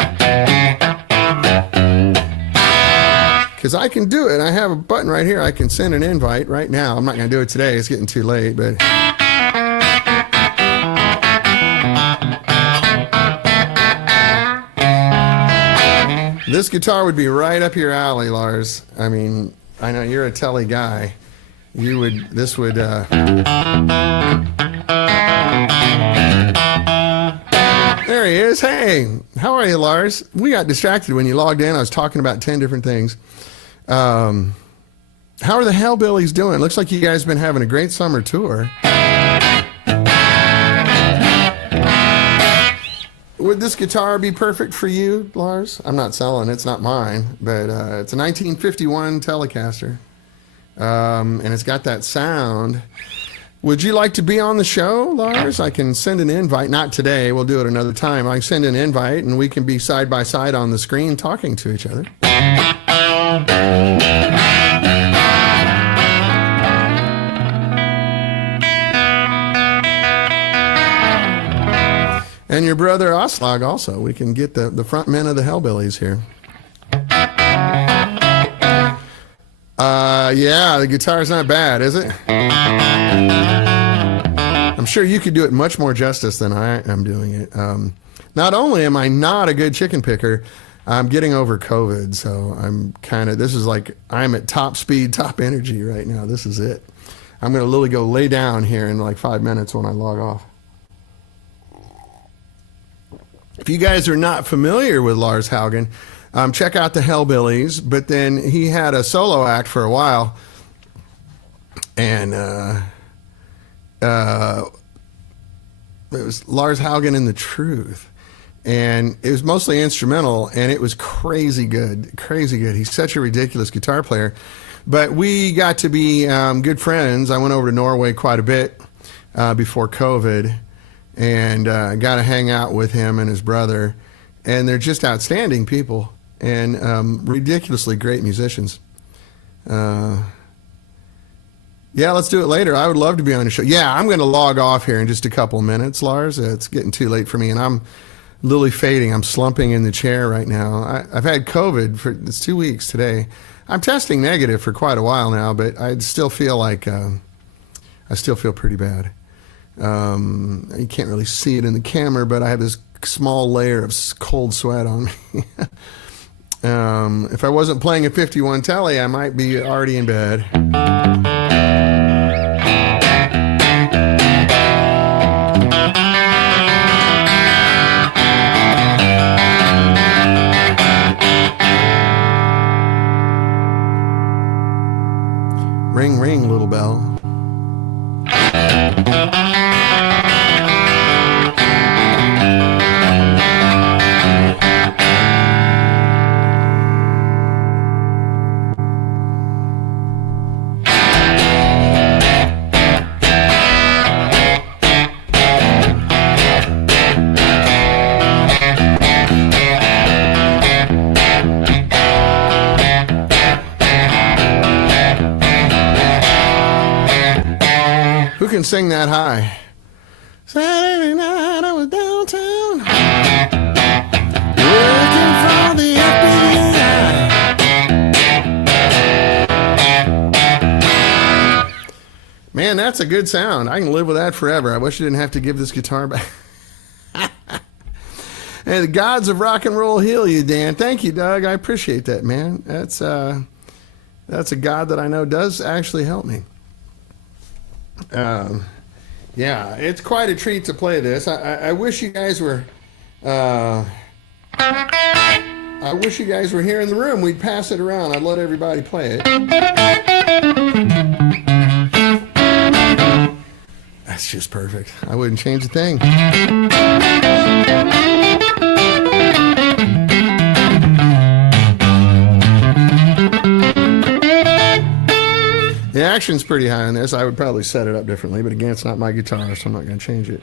Because I can do it. I have a button right here. I can send an invite right now. I'm not going to do it today. It's getting too late. But This guitar would be right up your alley, Lars. I mean, I know you're a Tele guy. You would, this would, there he is. Hey, how are you, Lars? We got distracted when you logged in. I was talking about 10 different things. How are the Hellbillies doing? Looks like you guys have been having a great summer tour. Would this guitar be perfect for you, Lars? I'm not selling. It's not mine, but it's a 1951 Telecaster, and it's got that sound. Would you like to be on the show, Lars? I can send an invite. Not today. We'll do it another time. I can send an invite, and we can be side by side on the screen talking to each other. And your brother Oslag also. We can get the front men of the Hellbillies here. Yeah, the guitar's not bad, is it? I'm sure you could do it much more justice than I am doing it. Not only am I not a good chicken picker, I'm getting over COVID, so I'm kind of, this is like, I'm at top speed, top energy right now. This is it. I'm going to literally go lay down here in like 5 minutes when I log off. If you guys are not familiar with Lars Haugen, check out the Hellbillies. But then he had a solo act for a while, and it was Lars Haugen and the Truth, and it was mostly instrumental, and it was crazy good, crazy good. He's such a ridiculous guitar player, but we got to be good friends. I went over to Norway quite a bit before COVID. And got to hang out with him and his brother, and they're just outstanding people and ridiculously great musicians. Yeah, let's do it later. I would love to be on the show. Yeah, I'm going to log off here in just a couple of minutes, Lars. It's getting too late for me, and I'm literally fading. I'm slumping in the chair right now. I've had COVID for it's 2 weeks today. I'm testing negative for quite a while now, but I still feel like I still feel pretty bad. You can't really see it in the camera, but I have this small layer of cold sweat on me. If I wasn't playing a 51 Tele, I might be already in bed. Ring, ring, little bell. Who can sing that high? Saturday night I was downtown working for the FBI. Man, that's a good sound. I can live with that forever. I wish I didn't have to give this guitar back. And the gods of rock and roll heal you, Dan. Thank you, Doug. I appreciate that, man. That's a God that I know does actually help me. Yeah, it's quite a treat to play this. I wish you guys were I wish you guys were here in the room. We'd pass it around. I'd let everybody play it. That's just perfect. I wouldn't change a thing. The action's pretty high on this. I would probably set it up differently, but again, it's not my guitar, so I'm not going to change it.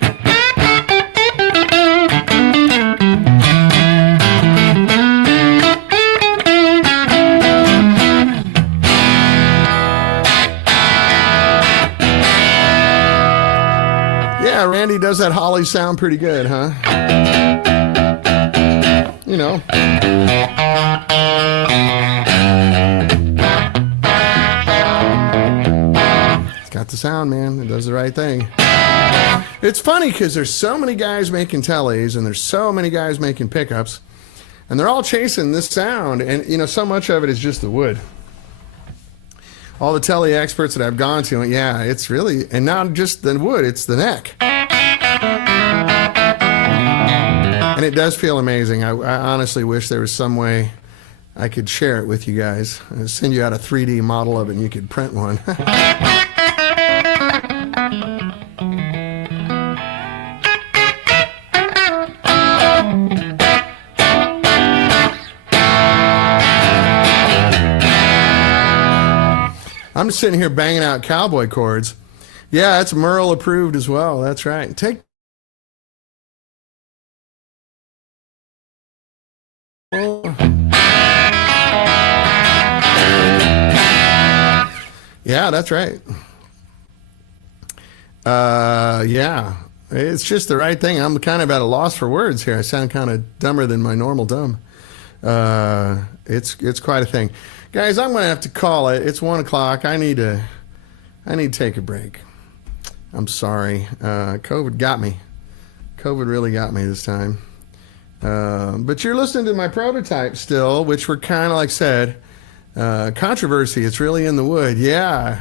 Yeah, Randy does that Holly sound pretty good, huh? You know. Got the sound, man. It does the right thing. It's funny because there's so many guys making Teles and there's so many guys making pickups. And they're all chasing this sound, and you know, so much of it is just the wood. All the Tele experts that I've gone to, yeah, it's really, and not just the wood, it's the neck. And it does feel amazing. I honestly wish there was some way I could share it with you guys. I'll send you out a 3D model of it and you could print one. I'm just sitting here banging out cowboy chords. Yeah, it's Merle approved as well. That's right. Yeah, that's right. Yeah, it's just the right thing. I'm kind of at a loss for words here. I sound kind of dumber than my normal dumb. It's quite a thing. Guys, I'm going to have to call it. It's 1 o'clock. I need to take a break. I'm sorry. COVID got me. COVID really got me this time. But you're listening to my prototype still, which were kind of like said, controversy. It's really in the wood. Yeah.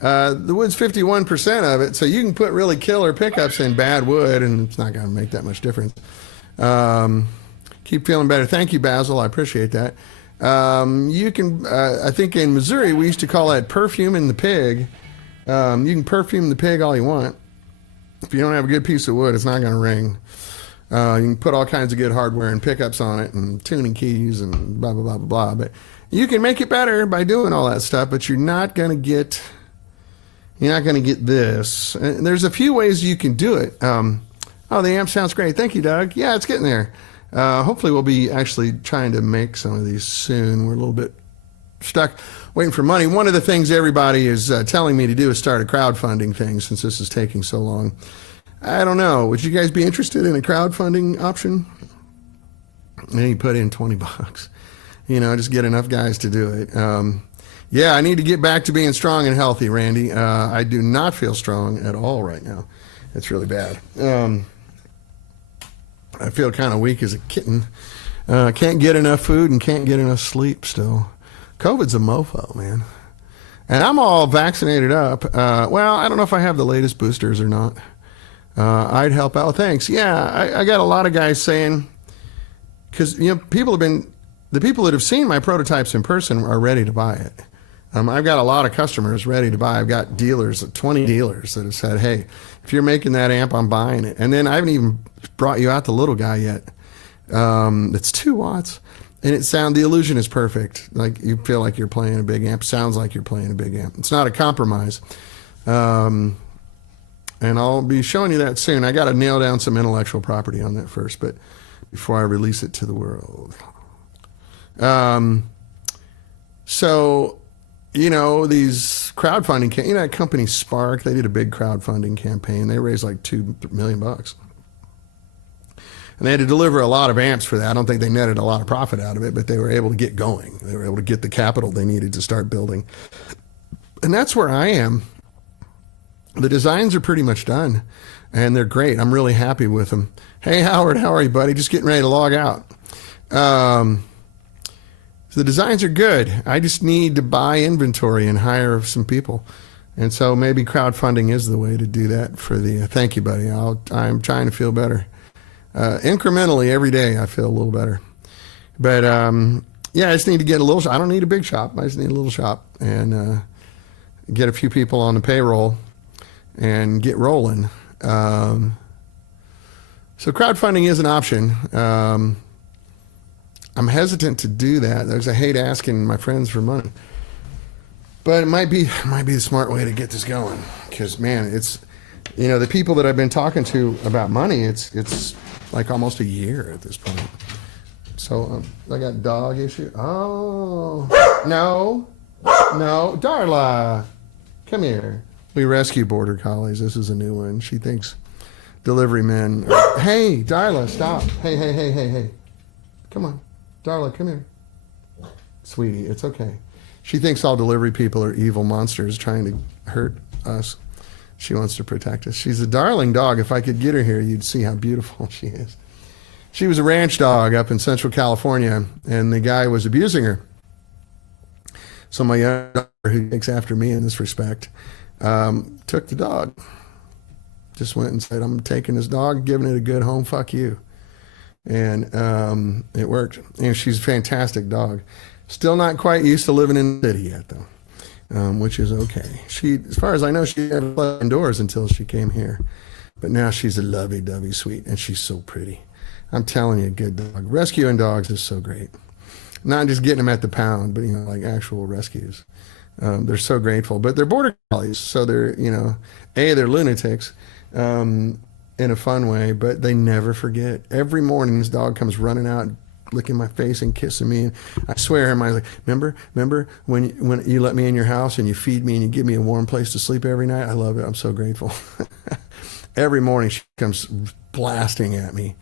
The wood's 51% of it, so you can put really killer pickups in bad wood, and it's not going to make that much difference. Keep feeling better. Thank you, Basil. I appreciate that. You can, I think in Missouri, we used to call that perfuming the pig. You can perfume the pig all you want. If you don't have a good piece of wood, it's not going to ring. You can put all kinds of good hardware and pickups on it and tuning keys and blah, blah, blah, blah, blah. But you can make it better by doing all that stuff, but you're not going to get this. And there's a few ways you can do it. Oh, the amp sounds great. Thank you, Doug. Yeah, it's getting there. Hopefully we'll be actually trying to make some of these soon. We're a little bit stuck waiting for money. One of the things everybody is telling me to do is start a crowdfunding thing since this is taking so long. I don't know. Would you guys be interested in a crowdfunding option? And you put in $20. You know, just get enough guys to do it. Yeah, I need to get back to being strong and healthy, Randy. I do not feel strong at all right now. It's really bad. I feel kind of weak as a kitten. Can't get enough food and can't get enough sleep still. COVID's a mofo, man. And I'm all vaccinated up. Well, I don't know if I have the latest boosters or not. I'd help out. Thanks. Yeah, I got a lot of guys saying, because you know, the people that have seen my prototypes in person are ready to buy it. I've got a lot of customers ready to buy. I've got dealers, 20 dealers that have said, hey, if you're making that amp, I'm buying it. And then I haven't even brought you out the little guy yet. It's 2 watts. And the illusion is perfect. Like you feel like you're playing a big amp. Sounds like you're playing a big amp. It's not a compromise. And I'll be showing you that soon. I got to nail down some intellectual property on that first, but before I release it to the world. So, you know, these crowdfunding, you know, that company Spark, they did a big crowdfunding campaign. They raised like $2 million. And they had to deliver a lot of amps for that. I don't think they netted a lot of profit out of it, but they were able to get going. They were able to get the capital they needed to start building. And that's where I am. The designs are pretty much done, and they're great. I'm really happy with them. Hey, Howard, how are you, buddy? Just getting ready to log out. So the designs are good. I just need to buy inventory and hire some people. And so maybe crowdfunding is the way to do that for the, thank you, buddy. I'm trying to feel better. Incrementally every day I feel a little better. But yeah, I just need to get a little, I don't need a big shop. I just need a little shop and get a few people on the payroll and get rolling. So crowdfunding is an option. I'm hesitant to do that. I hate asking my friends for money, but it might be the smart way to get this going. Because man, it's, you know, the people that I've been talking to about money, it's like almost a year at this point. So I got dog issue. Oh no, Darla, come here. We rescue border collies. This is a new one. She thinks delivery men. Hey, Darla, stop. Hey. Come on. Darla, come here. Sweetie, it's okay. She thinks all delivery people are evil monsters trying to hurt us. She wants to protect us. She's a darling dog. If I could get her here, you'd see how beautiful she is. She was a ranch dog up in Central California, and the guy was abusing her. So my young daughter, who takes after me in this respect, took the dog. Just went and said, I'm taking this dog, giving it a good home, fuck you. And it worked. And she's a fantastic dog. Still not quite used to living in the city yet, though, which is okay. She, as far as I know, she never slept indoors until she came here. But now she's a lovey-dovey sweet, and she's so pretty. I'm telling you, good dog. Rescuing dogs is so great. Not just getting them at the pound, but, like actual rescues. They're so grateful. But they're border collies, so they're, they're lunatics in a fun way, but they never forget. Every morning, this dog comes running out, licking my face and kissing me. And I swear, I was like, remember when you let me in your house and you feed me and you give me a warm place to sleep every night? I love it. I'm so grateful. Every morning, she comes blasting at me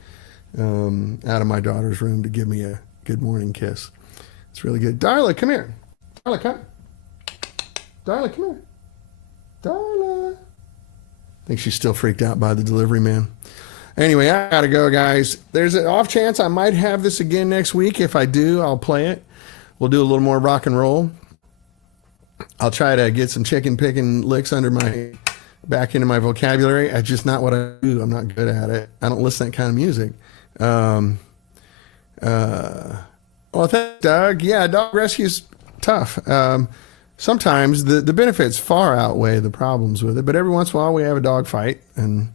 out of my daughter's room to give me a good morning kiss. It's really good. Darla, come here. Darla, come. Darla, come here. Darla. I think she's still freaked out by the delivery man. Anyway, I gotta go, guys. There's an off chance I might have this again next week. If I do, I'll play it. We'll do a little more rock and roll. I'll try to get some chicken picking licks back into my vocabulary. It's just not what I do. I'm not good at it. I don't listen to that kind of music. Well, thanks, Doug. Yeah, dog rescue's tough. Sometimes the benefits far outweigh the problems with it, but every once in a while we have a dog fight, and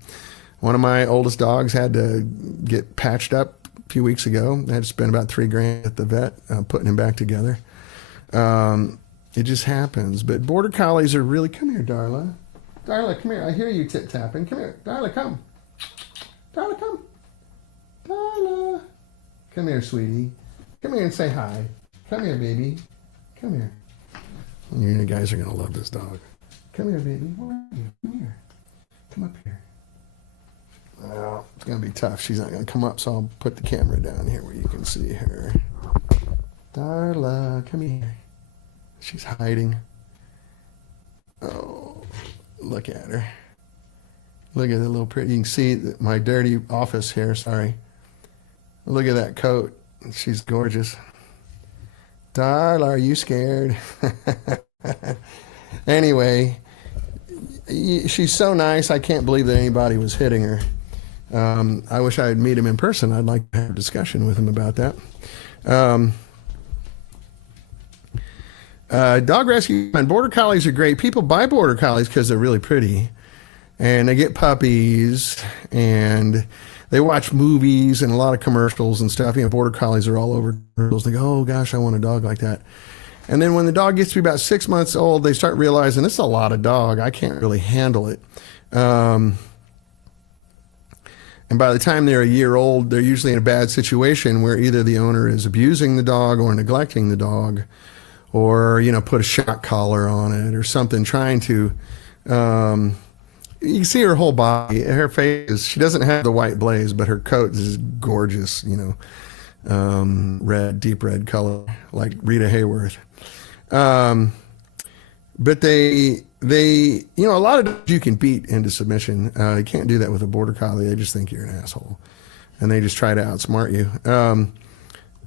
one of my oldest dogs had to get patched up a few weeks ago. I had to spend about $3,000 at the vet putting him back together. It just happens, but border collies are really, come here, Darla. Darla, come here. I hear you tip-tapping. Come here. Darla, come. Darla, come. Darla. Come here, sweetie. Come here and say hi. Come here, baby. Come here. You guys are going to love this dog. Come here, baby. Where are you? Come here. Come up here. Well, it's going to be tough. She's not going to come up, so I'll put the camera down here where you can see her. Darla, come here. She's hiding. Oh, look at her. Look at the little pretty. You can see my dirty office here. Sorry. Look at that coat. She's gorgeous. Darla, are you scared? Anyway, she's so nice. I can't believe that anybody was hitting her. I wish I'd meet him in person. I'd like to have a discussion with him about that. Dog rescue and border collies are great. People buy border collies because they're really pretty, and they get puppies, and they watch movies and a lot of commercials and stuff. Border collies are all over commercials. They go, oh gosh, I want a dog like that. And then when the dog gets to be about 6 months old, they start realizing this is a lot of dog. I can't really handle it. And by the time they're a year old, they're usually in a bad situation where either the owner is abusing the dog or neglecting the dog, or, put a shock collar on it or something, trying to, you can see her whole body, her face, she doesn't have the white blaze, but her coat is gorgeous, red, deep red color, like Rita Hayworth. But they, a lot of dogs you can beat into submission. You can't do that with a border collie. They just think you're an asshole, and they just try to outsmart you.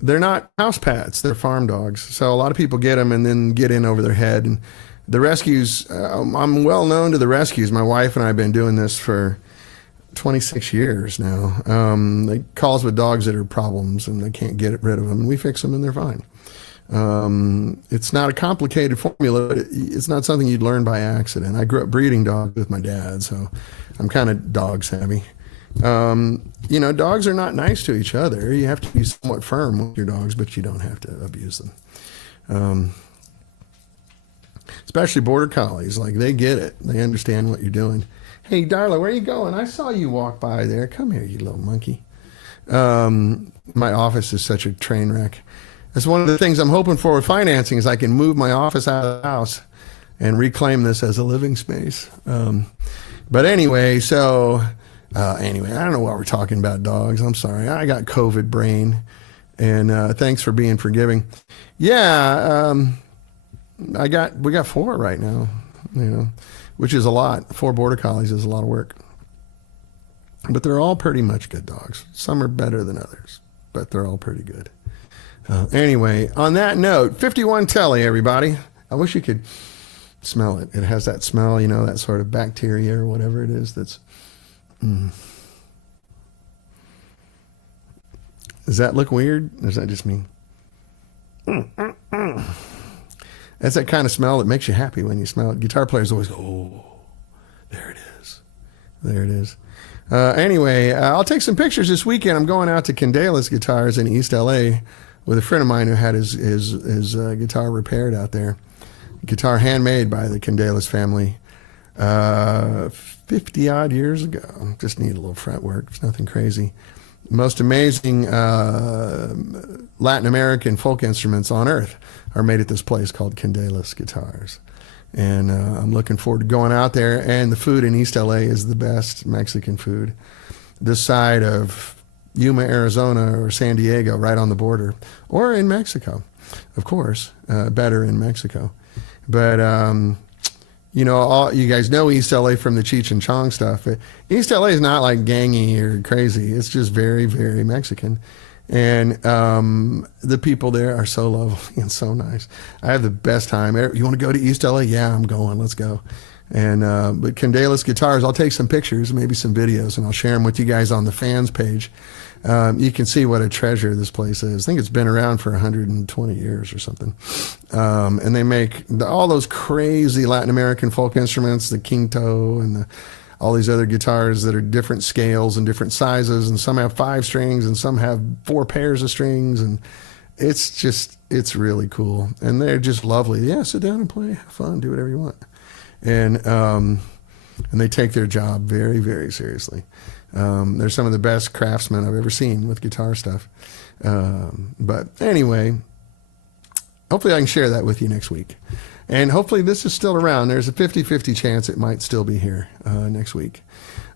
They're not house pets. They're farm dogs. So a lot of people get them and then get in over their head. And the rescues, I'm well known to the rescues. My wife and I have been doing this for 26 years now. They call us with dogs that are problems and they can't get rid of them. And we fix them and they're fine. It's not a complicated formula. It's not something you'd learn by accident. I grew up breeding dogs with my dad, so I'm kind of dog savvy. Dogs are not nice to each other. You have to be somewhat firm with your dogs, but you don't have to abuse them. Especially border collies, like they get it. They understand what you're doing. Hey, Darla, where are you going? I saw you walk by there. Come here, you little monkey. My office is such a train wreck. That's one of the things I'm hoping for with financing is I can move my office out of the house and reclaim this as a living space. But anyway, I don't know why we're talking about dogs. I'm sorry. I got COVID brain, and thanks for being forgiving. Yeah, we got 4 right now, which is a lot. 4 border collies is a lot of work. But they're all pretty much good dogs. Some are better than others, but they're all pretty good. Anyway, on that note, 51 Tele, everybody. I wish you could smell it. It has that smell, you know, that sort of bacteria or whatever it is that's... Does that look weird? Or does that just mean... That's that kind of smell that makes you happy when you smell it. Guitar players always go, oh, there it is. There it is. Anyway, I'll take some pictures this weekend. I'm going out to Candelas Guitars in East LA with a friend of mine who had his guitar repaired out there. Guitar handmade by the Candelas family 50 odd years ago. Just need a little fretwork. It's nothing crazy. Most amazing Latin American folk instruments on earth are made at this place called Candelas Guitars. And I'm looking forward to going out there. And the food in East LA is the best Mexican food. This side of Yuma, Arizona, or San Diego, right on the border, or in Mexico, of course, better in Mexico. But, you know, you guys know East LA from the Cheech and Chong stuff. East LA is not like gangy or crazy. It's just very, very Mexican. And the people there are so lovely and so nice. I have the best time. You want to go to East LA? Yeah, I'm going. Let's go. And but Candelas Guitars, I'll take some pictures, maybe some videos, and I'll share them with you guys on the fans page. You can see what a treasure this place is. I think it's been around for 120 years or something. And they make all those crazy Latin American folk instruments, the quinto and all these other guitars that are different scales and different sizes, and some have 5 strings and some have 4 pairs of strings, and it's really cool. And they're just lovely. Yeah, sit down and play, have fun, do whatever you want. And they take their job very, very seriously. They're some of the best craftsmen I've ever seen with guitar stuff. But anyway, hopefully I can share that with you next week. And hopefully this is still around. There's a 50-50 chance it might still be here next week.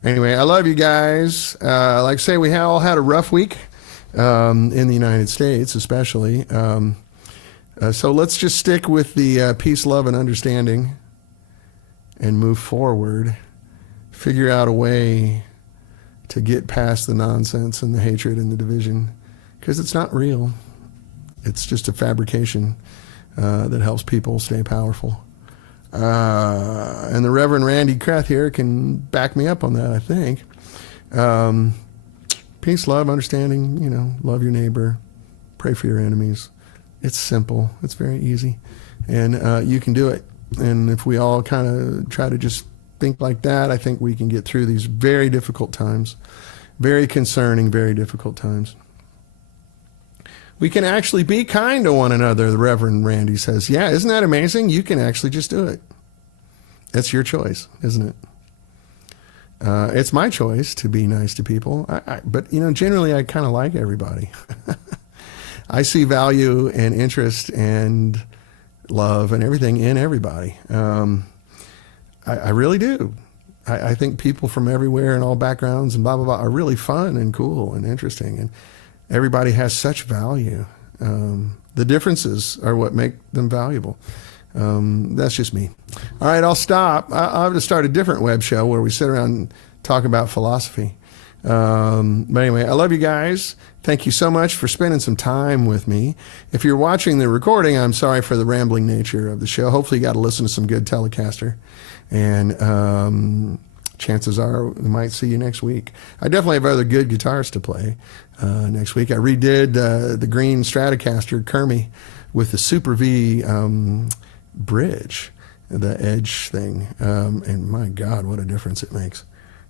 Anyway, I love you guys. Like I say, we all had a rough week in the United States, especially. So let's just stick with the peace, love, and understanding and move forward. Figure out a way to get past the nonsense and the hatred and the division, because it's not real. It's just a fabrication that helps people stay powerful. And the Reverend Randy Kreth here can back me up on that, I think. Peace, love, understanding, you know, love your neighbor, pray for your enemies. It's simple. It's very easy. And you can do it. And if we all kind of try to just think like that, I think we can get through these very difficult times, very concerning, very difficult times. We can actually be kind to one another, the Reverend Randy says. Yeah, isn't that amazing? You can actually just do it. That's your choice, isn't it? It's my choice to be nice to people. But, you know, generally I kind of like everybody. I see value and interest and love and everything in everybody. I really do. I think people from everywhere and all backgrounds and blah, blah, blah are really fun and cool and interesting. And everybody has such value. The differences are what make them valuable. That's just me. All right, I'll stop. I'll have to start a different web show where we sit around and talk about philosophy. But anyway, I love you guys. Thank you so much for spending some time with me. If you're watching the recording, I'm sorry for the rambling nature of the show. Hopefully you got to listen to some good Telecaster. And chances are we might see you next week. I definitely have other good guitars to play next week. I redid the green Stratocaster Kermie with the Super V bridge, the edge thing. And my God, what a difference it makes.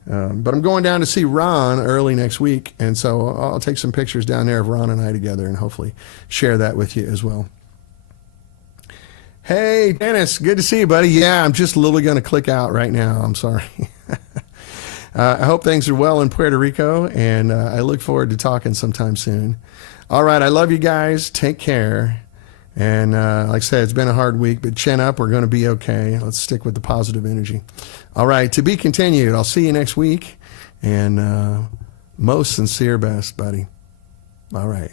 But I'm going down to see Ron early next week, and so I'll take some pictures down there of Ron and I together and hopefully share that with you as well. Hey, Dennis, good to see you, buddy. Yeah, I'm just literally going to click out right now. I'm sorry. I hope things are well in Puerto Rico, and I look forward to talking sometime soon. All right, I love you guys. Take care. And like I said, it's been a hard week, but chin up. We're going to be okay. Let's stick with the positive energy. All right, to be continued. I'll see you next week. And most sincere best, buddy. All right.